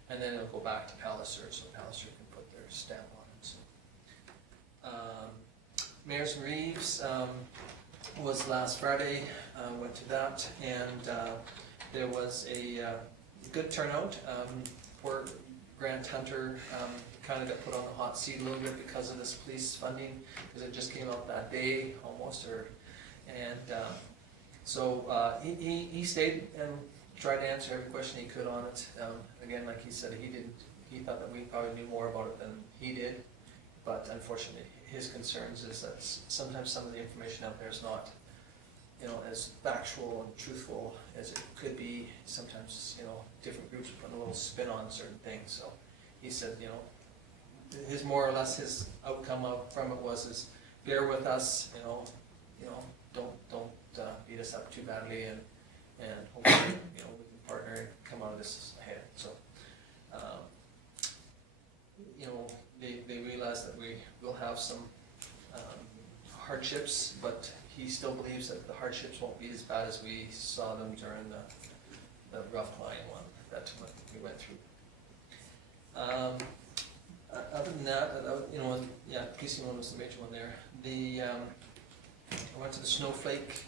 and then it'll go back to Palliser so Palliser can put their stamp on it. So, Mayor's and Reeves was last Friday. Went to that, and there was a good turnout. Poor Grant Hunter kind of got put on the hot seat a little bit because of this police funding, because it just came out that day almost, so he stayed and tried to answer every question he could on it. Again, like he said, he thought that we probably knew more about it than he did, but unfortunately his concerns is that sometimes some of the information out there is not as factual and truthful as it could be. Sometimes, different groups are putting a little spin on certain things. So he said, his more or less his outcome from it was bear with us, don't beat us up too badly, and hopefully, we can partner and come out of this ahead. So, they realize that we will have some hardships, but he still believes that the hardships won't be as bad as we saw them during the rough line one that we went through. Other than that, PC one was the major one there. I went to the Snowflake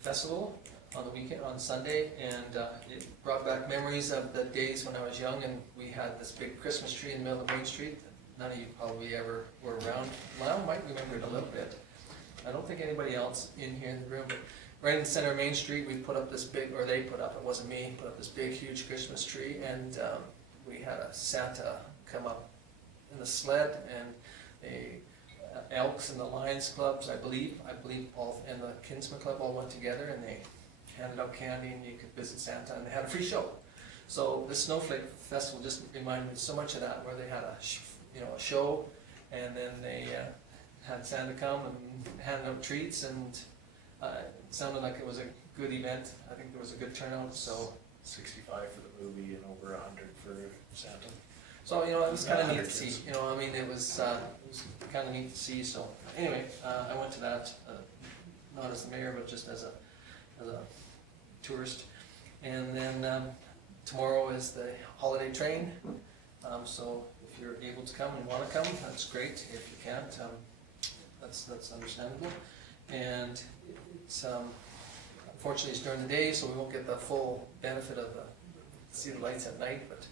Festival on the weekend, on Sunday, and it brought back memories of the days when I was young and we had this big Christmas tree in the middle of Main Street. None of you probably ever were around. Well, might remember it a little bit. I don't think anybody else in here in the room, but right in the center of Main Street, we put up this big, or they put up, it wasn't me, put up this big, huge Christmas tree, and we had a Santa come up in the sled, and the Elks and the Lions clubs, I believe all, and the Kinsman Club all went together, and they handed out candy, and you could visit Santa, and they had a free show. So the Snowflake Festival just reminded me so much of that, where they had a show, and then they had Santa come and handed out treats, and it sounded like it was a good event. I think there was a good turnout, so 65 for the movie and over 100 for Santa. So, it was kind of neat to see, it was kind of neat to see, so, anyway, I went to that, not as the mayor, but just as a tourist. And then, tomorrow is the holiday train, so if you're able to come and wanna come, that's great. If you can't, that's understandable. And it's, unfortunately it's during the day, so we won't get the full benefit of see the lights at night, but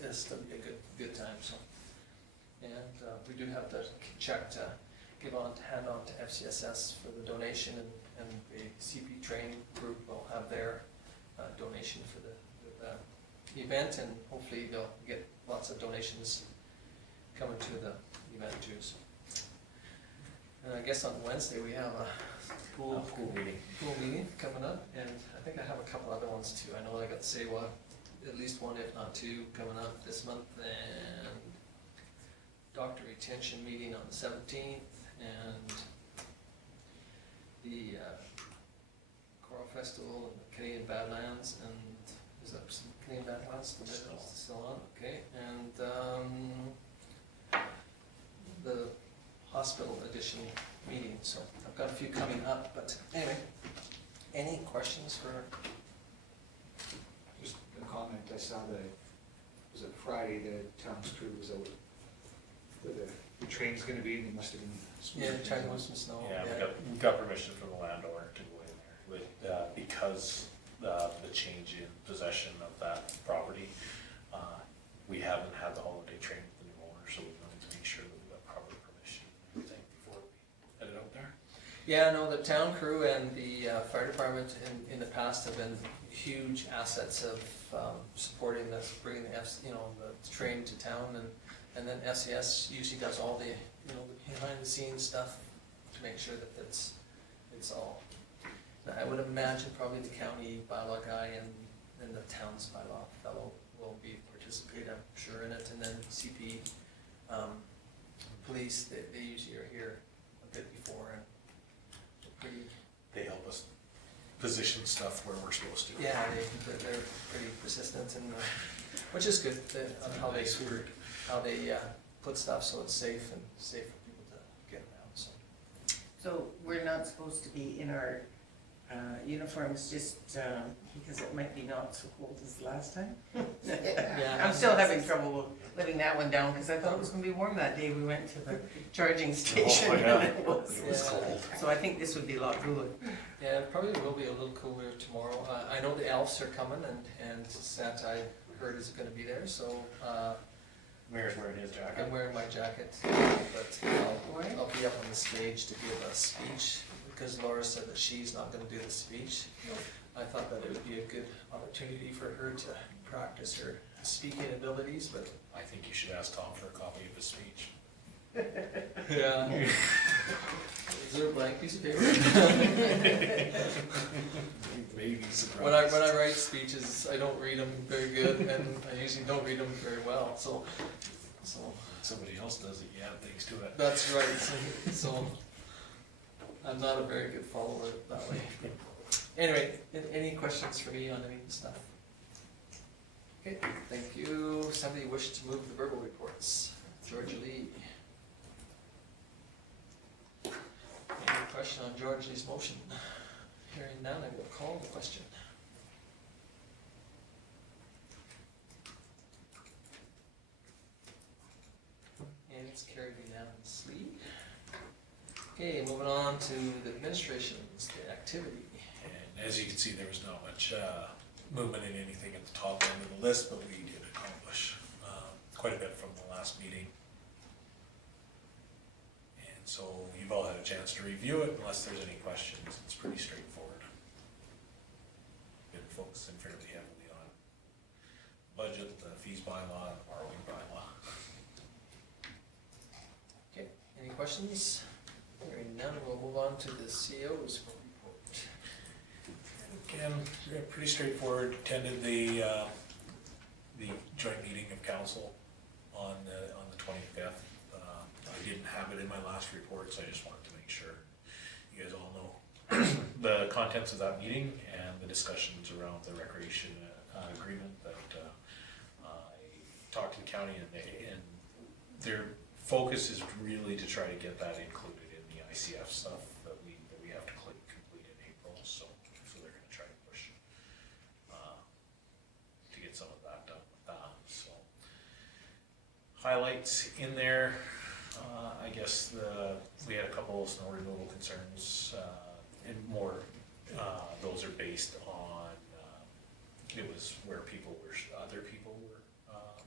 it'll still be a good time. So, and we do have the check to hand on to FCSS for the donation, and the CP training group will have their donation for the event, and hopefully they'll get lots of donations coming to the event too. So. And I guess on Wednesday we have a pool meeting coming up, and I think I have a couple other ones too. I know I got to say at least one, if not two, coming up this month, and doctor retention meeting on the 17th, and the Choral Festival and the Canadian Badlands, and is that some Canadian Badlands still on? Okay, and the hospital edition meeting. So I've got a few coming up, but anyway, any questions for? Just a comment, I saw was it Friday, the town's crew was out where the train's gonna be, and they must have been. Yeah, trying to move some snow. Yeah, we got permission from the landowner to go in there, because the change in possession of that property, we haven't had the holiday train with the new owner, so we wanted to make sure that we got proper permission and everything before we headed out there. Yeah, no, the town crew and the fire department in the past have been huge assets of supporting this, bringing the train to town, and then FCS usually does all the behind the scenes stuff to make sure that it's all. I would imagine probably the county bylaw guy and the town's bylaw fellow will be participating, I'm sure, in it, and then CP police, they usually are here a bit before, and They help us position stuff where we're supposed to. yeah, they're pretty persistent, and which is good, on how they put stuff so it's safe for people to get around. So we're not supposed to be in our uniforms just because it might be not so cold as last time? Yeah. I'm still having trouble living that one down, because I thought it was gonna be warm that day we went to the charging station. yeah. And it was cold. So I think this would be a lot cooler. Yeah, it probably will be a little cooler tomorrow. I know the elves are coming, and Santa, I heard, is gonna be there, so Mayor's wearing his jacket. I'm wearing my jacket, but I'll be up on the stage to give a speech, because Laura said that she's not gonna do the speech. I thought that it would be a good opportunity for her to practice her speaking abilities, but. I think you should ask Tom for a copy of his speech. Yeah. Is there a blank piece of paper? Maybe surprised. When I write speeches, I don't read them very good, and I usually don't read them very well, so. Somebody else does it, you add things to it. That's right, so I'm not a very good follower that way. Anyway, any questions for me on any of the stuff? Okay, thank you. Somebody wish to move the verbal reports? Georgia Lee. Any question on Georgie's motion? Hearing none, I will call the question. And it's carried unanimously. Okay, moving on to the administration's, the activity. And as you can see, there was not much movement in anything at the top end of the list, but we did accomplish quite a bit from the last meeting. And so you've all had a chance to review it, unless there's any questions. It's pretty straightforward. Been focusing fairly heavily on budget, the fees bylaw, and the borrowing bylaw. Okay, any questions? Hearing none, we'll move on to the CEO's report. Again, pretty straightforward. Attended the joint meeting of council on the 25th. I didn't have it in my last report, so I just wanted to make sure you guys all know the contents of that meeting and the discussions around the recreation agreement that I talked to the county, and their focus is really to try to get that included in the ICF stuff that we have to complete in April. So they're going to try to push to get some of that done with that. So highlights in there. I guess we had a couple of snow removal concerns, and more. Those are based on it was where other people were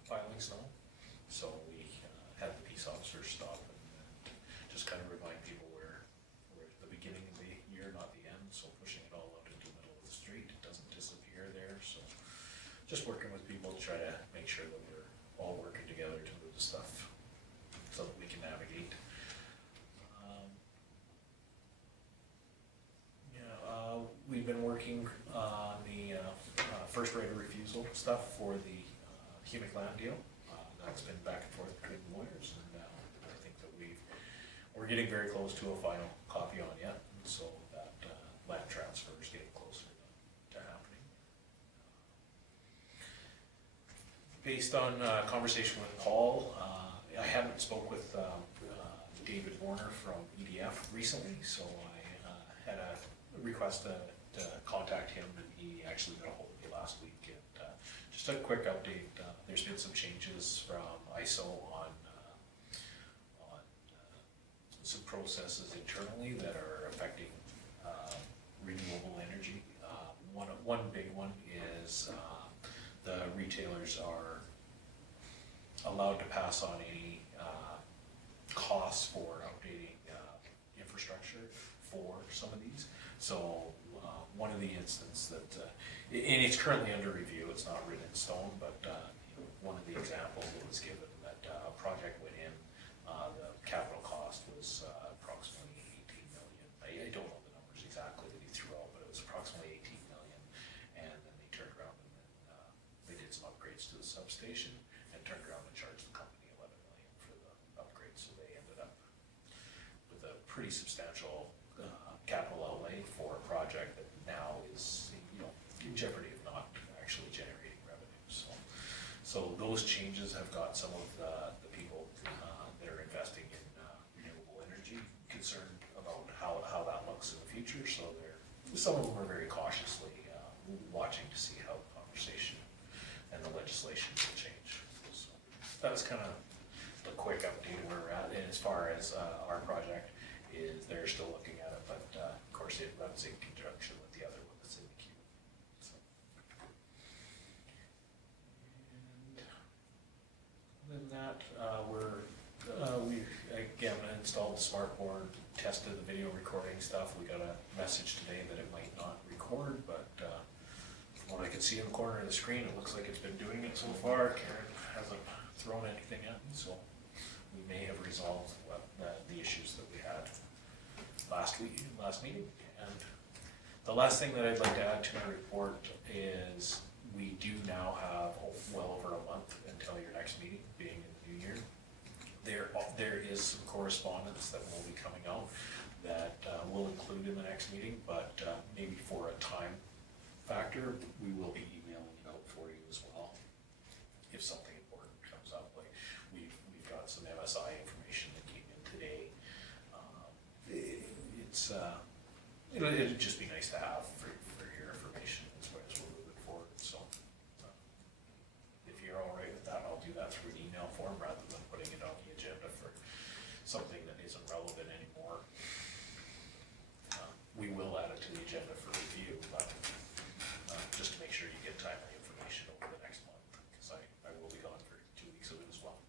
filing snow. So we had the peace officers stop and just kind of remind people we're at the beginning of the year, not the end. So pushing it all out into the middle of the street, it doesn't disappear there. So just working with people to try to make sure that we're all working together to move the stuff so that we can navigate. We've been working on the first right of refusal stuff for the Humic land deal. That's been back and forth between the lawyers, and I think that we're getting very close to a final copy on it, and so that land transfer is getting closer to happening. Based on conversation with Paul, I haven't spoke with David Warner from EDF recently, so I had a request to contact him, and he actually got a hold of me last week. And just a quick update, there's been some changes from ISO on some processes internally that are affecting renewable energy. One big one is the retailers are allowed to pass on any costs for updating infrastructure for some of these. So one of the instances that, and it's currently under review, it's not written in stone, but one of the examples that was given that a project went in, the capital cost was approximately 18 million. I don't know the numbers exactly that he threw out, but it was approximately 18 million. And then they turned around and then they did some upgrades to the substation and turned around and charged the company 11 million for the upgrades. So they ended up with a pretty substantial capital outlay for a project that now is, in jeopardy of not actually generating revenue. So those changes have got some of the people that are investing in renewable energy concerned about how that looks in the future. So some of them are very cautiously watching to see how the conversation and the legislation will change. So that's kind of the quick update where we're at. And as far as our project is, they're still looking at it, but of course it runs in conjunction with the other one that's in the queue. So. And other than that, we again installed the smart board, tested the video recording stuff. We got a message today that it might not record, but from what I can see in the corner of the screen, it looks like it's been doing it so far. Karen hasn't thrown anything at me, so we may have resolved the issues that we had last meeting. And the last thing that I'd like to add to my report is we do now have well over a month until your next meeting, being in the new year. There is some correspondence that will be coming out that we'll include in the next meeting, but maybe for a time factor, we will be emailing it out for you as well if something important comes up. Like we've got some MSI information that came in today. it'd just be nice to have for your information as well as we're moving forward, so. If you're all right with that, I'll do that through an email form rather than putting it on the agenda for something that isn't relevant anymore. We will add it to the agenda for review, but just to make sure you get timely information over the next month, because I will be gone for 2 weeks of it as well.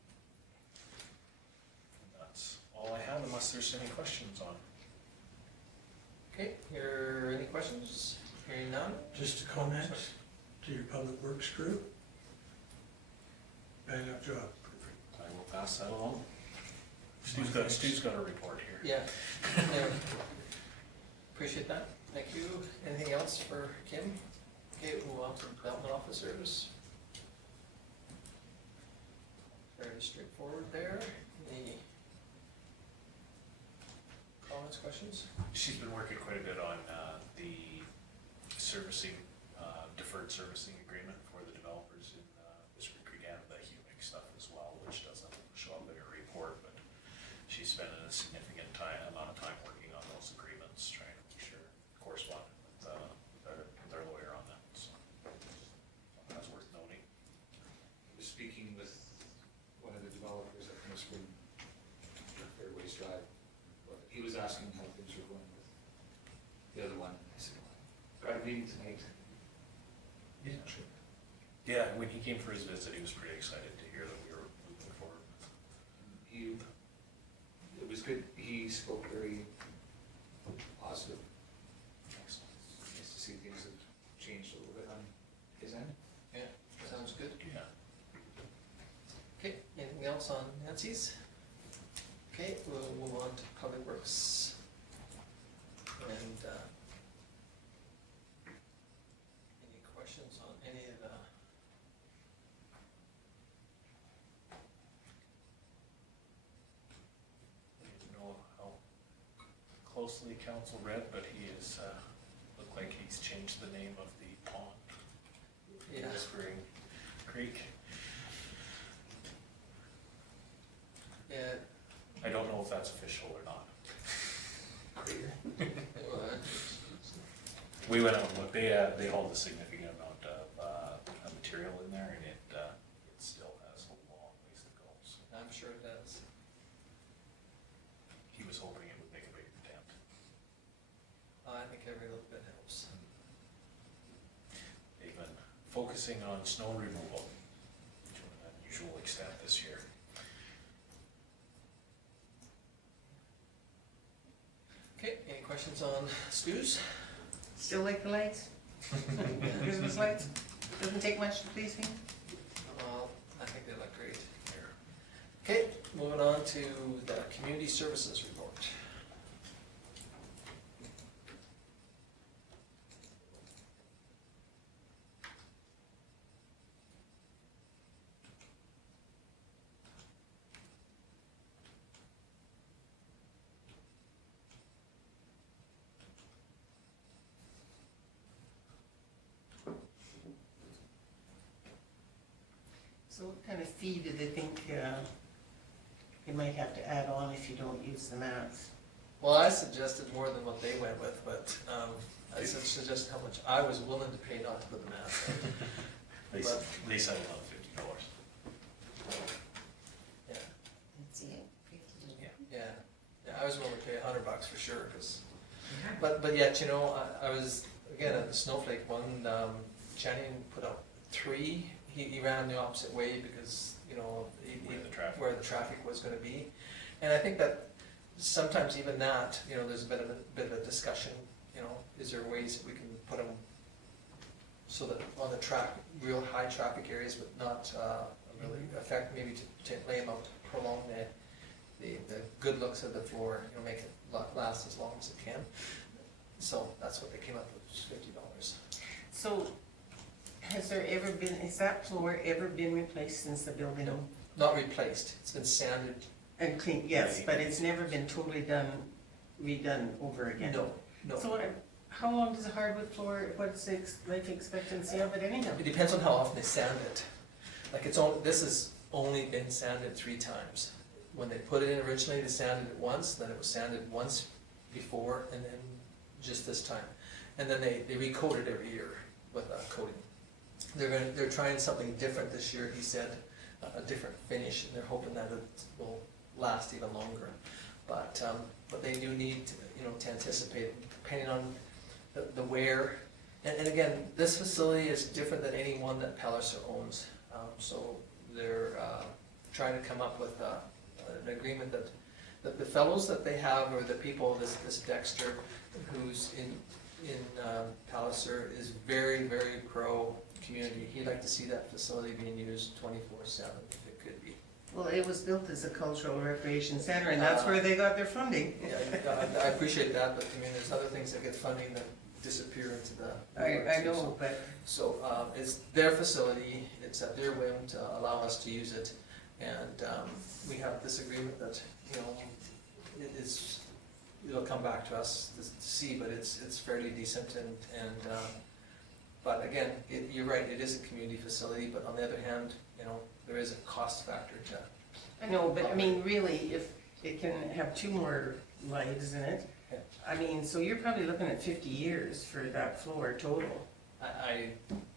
And that's all I have, unless there's any questions on. Okay, any questions? Hearing none? Just a comment to your public works crew. Bang up job. I will pass that along. Stu's got a report here. Yeah. Yeah. Appreciate that, thank you. Anything else for Kim? Okay, we'll move on to development officers. Very straightforward there. Any comments, questions? She's been working quite a bit on the servicing, deferred servicing agreement for the developers in Whispering Creek and the Humic stuff as well, which doesn't show up in her report, but she's spending a significant amount of time working on those agreements, trying to make sure, corresponding with their lawyer on that, so that's worth noting. I was speaking with one of the developers at Municipal, Fairways Drive. He was asking how things were going with the other one. I said, well, got a meeting tonight. Yeah. Sure. Yeah, when he came for his visit, he was pretty excited to hear that we were moving forward. It was good. He spoke very positive. Excellent. Nice to see things have changed a little bit on his end. Yeah, sounds good. Yeah. Okay, anything else on Nancy's? Okay, we'll move on to Public Works. And any questions on any of the? I don't know how closely council read, but he is, looked like he's changed the name of the pond. Yeah. Whispering Creek. Yeah. I don't know if that's official or not. We went out and looked, they hold a significant amount of material in there, and it still has a long ways to go, so I'm sure it does. he was hoping it would make a bigger dent. I think every little bit helps. They've been focusing on snow removal to an unusual extent this year. Okay, any questions on Stu's? Still like the lights? Christmas lights? Doesn't take much to please me. Well, I think they look great here. Okay, moving on to the Community Services Report. So what kind of fee do they think you might have to add on if you don't use the mats? Well, I suggested more than what they went with, but I suggested how much I was willing to pay not to put the mask on. But- They settled on $50. Yeah, Let's see it. yeah, I was willing to pay $100 for sure, because, but yet, you know, I was, again, at the Snowflake one, Channing put out 3, he ran the opposite way because, you know, where the traffic was gonna be. And I think that sometimes even that, you know, there's a bit of a discussion, you know, is there ways that we can put them so that on the real high traffic areas, but not really affect, maybe to lay them out, prolong the good looks of the floor, you know, make it last as long as it can. So that's what they came up with, $50. So has that floor ever been replaced since the building? No. Not replaced, it's been sanded. And cleaned, yes, but it's never been totally redone over again? No. So how long does a hardwood floor, what's the life expectancy of it anyhow? It depends on how often they sand it. Like this has only been sanded 3 times. When they put it in originally, they sanded it once, then it was sanded once before, and then just this time. And then they recoat it every year with a coating. They're trying something different this year, he said, a different finish, and they're hoping that it will last even longer. But they do need to, to anticipate, depending on the wear. And again, this facility is different than any one that Palliser owns. So they're trying to come up with an agreement that the fellows that they have, or the people, this Dexter, who's in Palliser, is very, very pro-community. He'd like to see that facility being used 24/7 if it could be. Well, it was built as a cultural recreation center, and that's where they got their funding. Yeah, I appreciate that, but I mean, there's other things that get funding that disappear into the. I know, but So, it's their facility, it's at their whim to allow us to use it, and, we have this agreement that, it'll come back to us to see, but it's fairly decent, and, but again, you're right, it is a community facility, but on the other hand, there is a cost factor to. I know, but I mean, really, if it can have 2 more lives in it, Yeah. I mean, so you're probably looking at 50 years for that floor total. I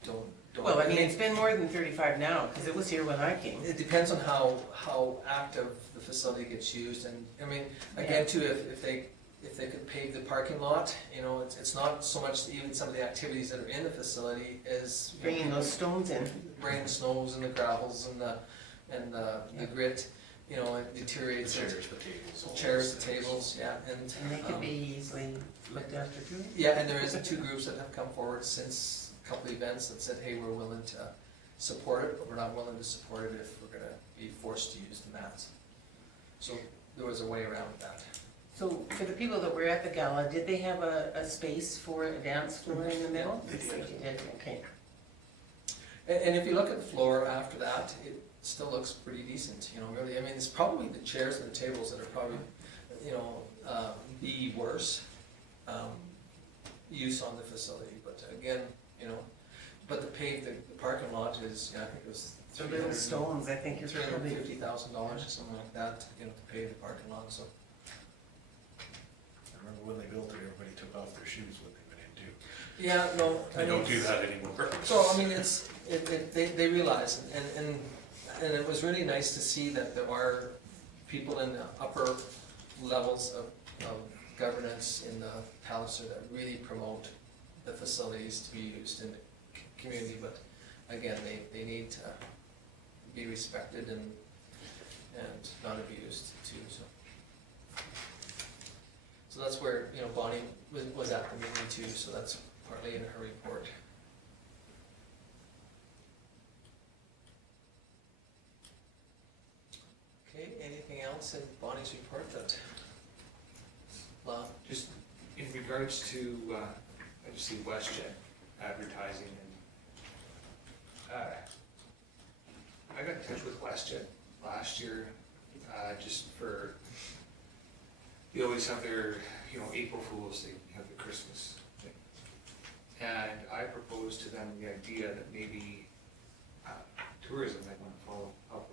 don't. Well, I mean, it's been more than 35 now, because it was here when I came. It depends on how active the facility gets used, and, I mean, again, too, if they could pave the parking lot, it's not so much even some of the activities that are in the facility is. Bringing those stones in. Bringing the snows and the gravels and the grit, it deteriorates. The it. chairs, the tables. all Chairs, those the things. tables, yeah, And they could be easily looked after too. Yeah, and there is 2 groups that have come forward since a couple of events that said, hey, we're willing to support it, but we're not willing to support it if we're gonna be forced to use the mats. So there was a way around that. So for the people that were at the gala, did they have a space for a dance floor in the middle? They did. They did, okay. And if you look at the floor after that, it still looks pretty decent, really. I mean, it's probably the chairs and the tables that are probably, the worst use on the facility. But again, but the parking lot is, I think it was The little stones, I think, are probably. $350,000 or something like that, to pave the parking lot, so. I remember when they built it, everybody took off their shoes when they went in too. Yeah, no. They don't do that anymore. So, I mean, they realize, and it was really nice to see that there are people in the upper levels of governance in the Palliser that really promote the facilities to be used in the community, but again, they need to be respected and not abused too, so. So that's where, Bonnie was at the meeting too, so that's partly in her report. Okay, anything else in Bonnie's report that? Just in regards to, I just see WestJet advertising, and I got in touch with WestJet last year, just for, they always have their, April Fools, they have the Christmas thing. And I proposed to them the idea that maybe tourism might want to follow up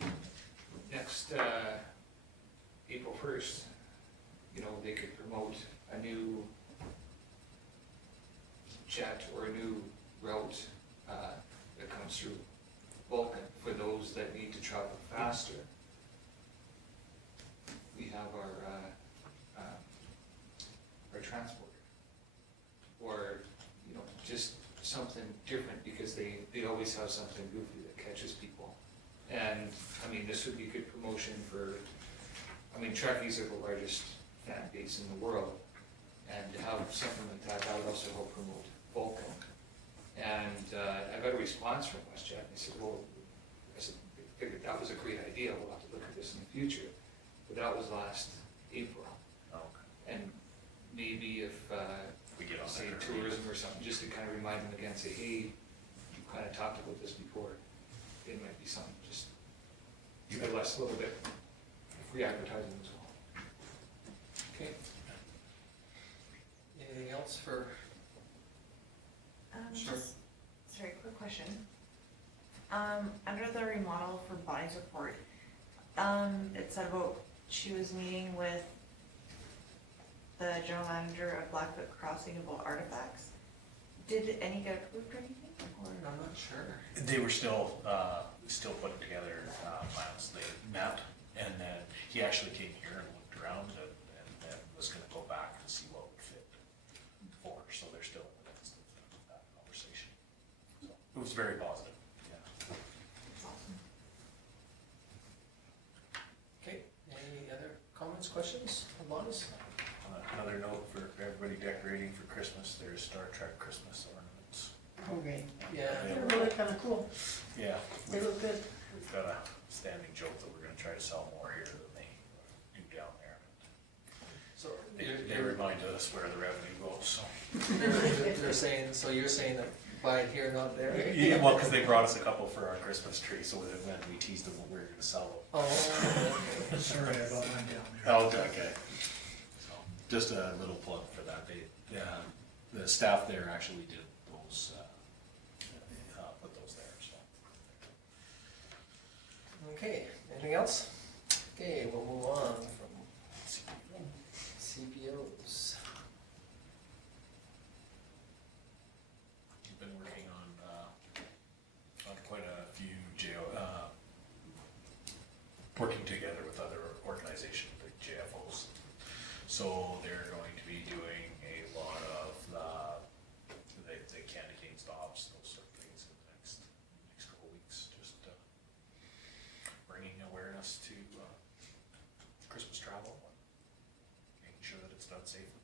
with. Next, April 1st, they could promote a new jet or a new route that comes through Vulcan for those that need to travel faster. We have our transport, or just something different, because they always have something goofy that catches people. And I mean, this would be good promotion for. I mean, Trekkies are the largest fan base in the world, and to have something like that would also help promote Vulcan. And I got a response from WestJet, and they said, well, I figured that was a great idea, we'll have to look at this in the future. But that was last April. Oh, okay. And maybe if, We get on say, that. tourism or something, just to kind of remind them again, say, hey, you kind of talked about this before, it might be something, just give it less, a little bit free advertising as well. Okay. Anything else for? Sure. Sorry, quick question. Under the remodel for Bonnie's report, it said about she was meeting with the general manager of Blackfoot Crossing about artifacts. Did any get approved or anything, or? I'm not sure. They were still putting together plans. They met, and then he actually came here and looked around and was gonna go back and see what would fit for, so they're still in the midst of that conversation. So it was very positive, yeah. Okay, any other comments, questions, bonus? Another note for everybody decorating for Christmas, there's Star Trek Christmas ornaments. Oh, great. Yeah, They're really kind of cool. Yeah, They look good. we've got a standing joke that we're gonna try to sell more here than they do down there. so They remind us where the revenue goes, so. you're saying, so you're saying that buy it here, not there? Yeah, well, because they brought us a couple for our Christmas tree, so when we teased them when we were gonna sell Oh, okay. Sorry, I got mine down there. them. Oh, okay. So, just a little plug for that. The staff there actually did those, put those there, so. Okay, anything else? Okay, we'll move on from CPOs. We've been working on quite a few working together with other organizations, like JFOs. So they're going to be doing a lot of the candy cane stops, those sort of things in the next couple weeks, just bringing awareness to Christmas travel, making sure that it's done safely.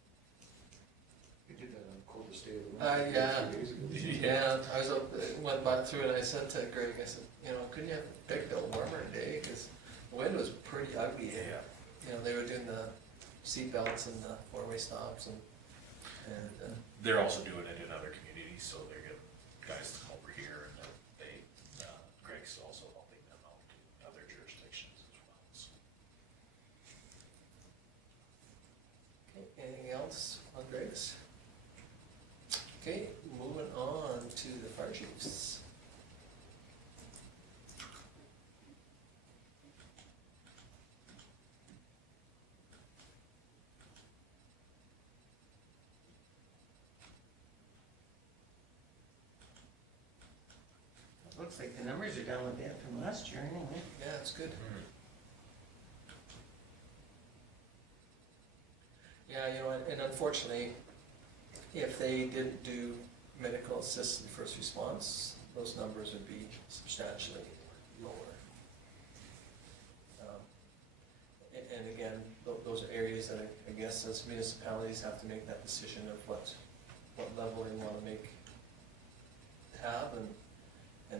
We did that on the coldest day of the Yeah. winter, 3 days ago. Yeah, I was up, went back through it, I said to Greg, I said, couldn't you have picked a warmer day, cause the wind was pretty ugly. Yeah. They were doing the seat belts and the four-way stops and They're also doing it in other communities, so they're getting guys to come over here, and then Greg's also helping them out in other jurisdictions as well, so. Okay, anything else on Greg's? Okay, moving on to the fire chiefs. Looks like the numbers are down a bit from last year anyway. Yeah, it's good. Yeah, and unfortunately, if they didn't do medical assisted first response, those numbers would be substantially lower. And again, those are areas that I guess as municipalities have to make that decision of what level they want to have and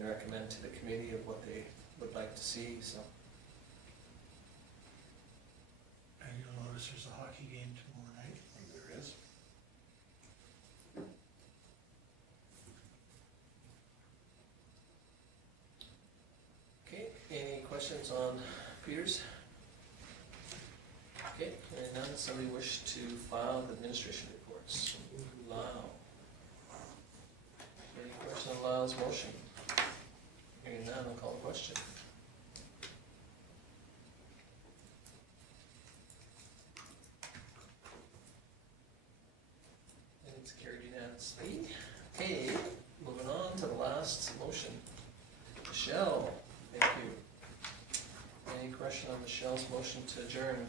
recommend to the committee of what they would like to see, so. And you'll notice there's a hockey game tomorrow night. There is. Okay, any questions on Peters? Okay, and none, somebody wish to file the administration reports? Lau. Any question on Lau's motion? Hearing none, I'll call the question. And it's carried unanimously. Okay, moving on to the last motion. Michelle, thank you. Any question on Michelle's motion to adjourn?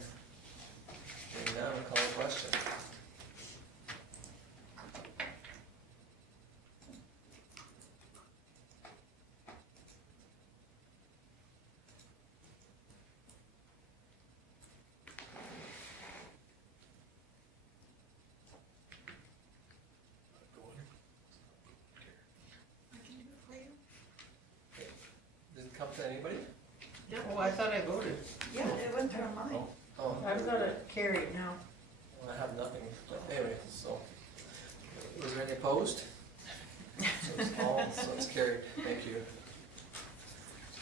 Hearing none, I'll call the question. I can do it for you. Did it come to anybody? Oh, I thought I voted. Yeah, it went through mine. Oh, I've got it carried now. well, I have nothing, but anyway, so. Was there any opposed? So it's carried, thank you.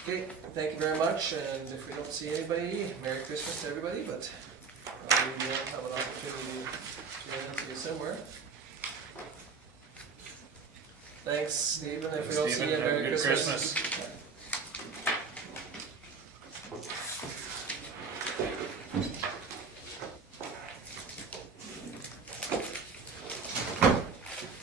Okay, thank you very much, and if we don't see anybody, Merry Christmas to everybody, but we will have an opportunity to run into you somewhere. Thanks, Stephen, if we don't see you, Stephen, have a Merry good Christmas. Christmas.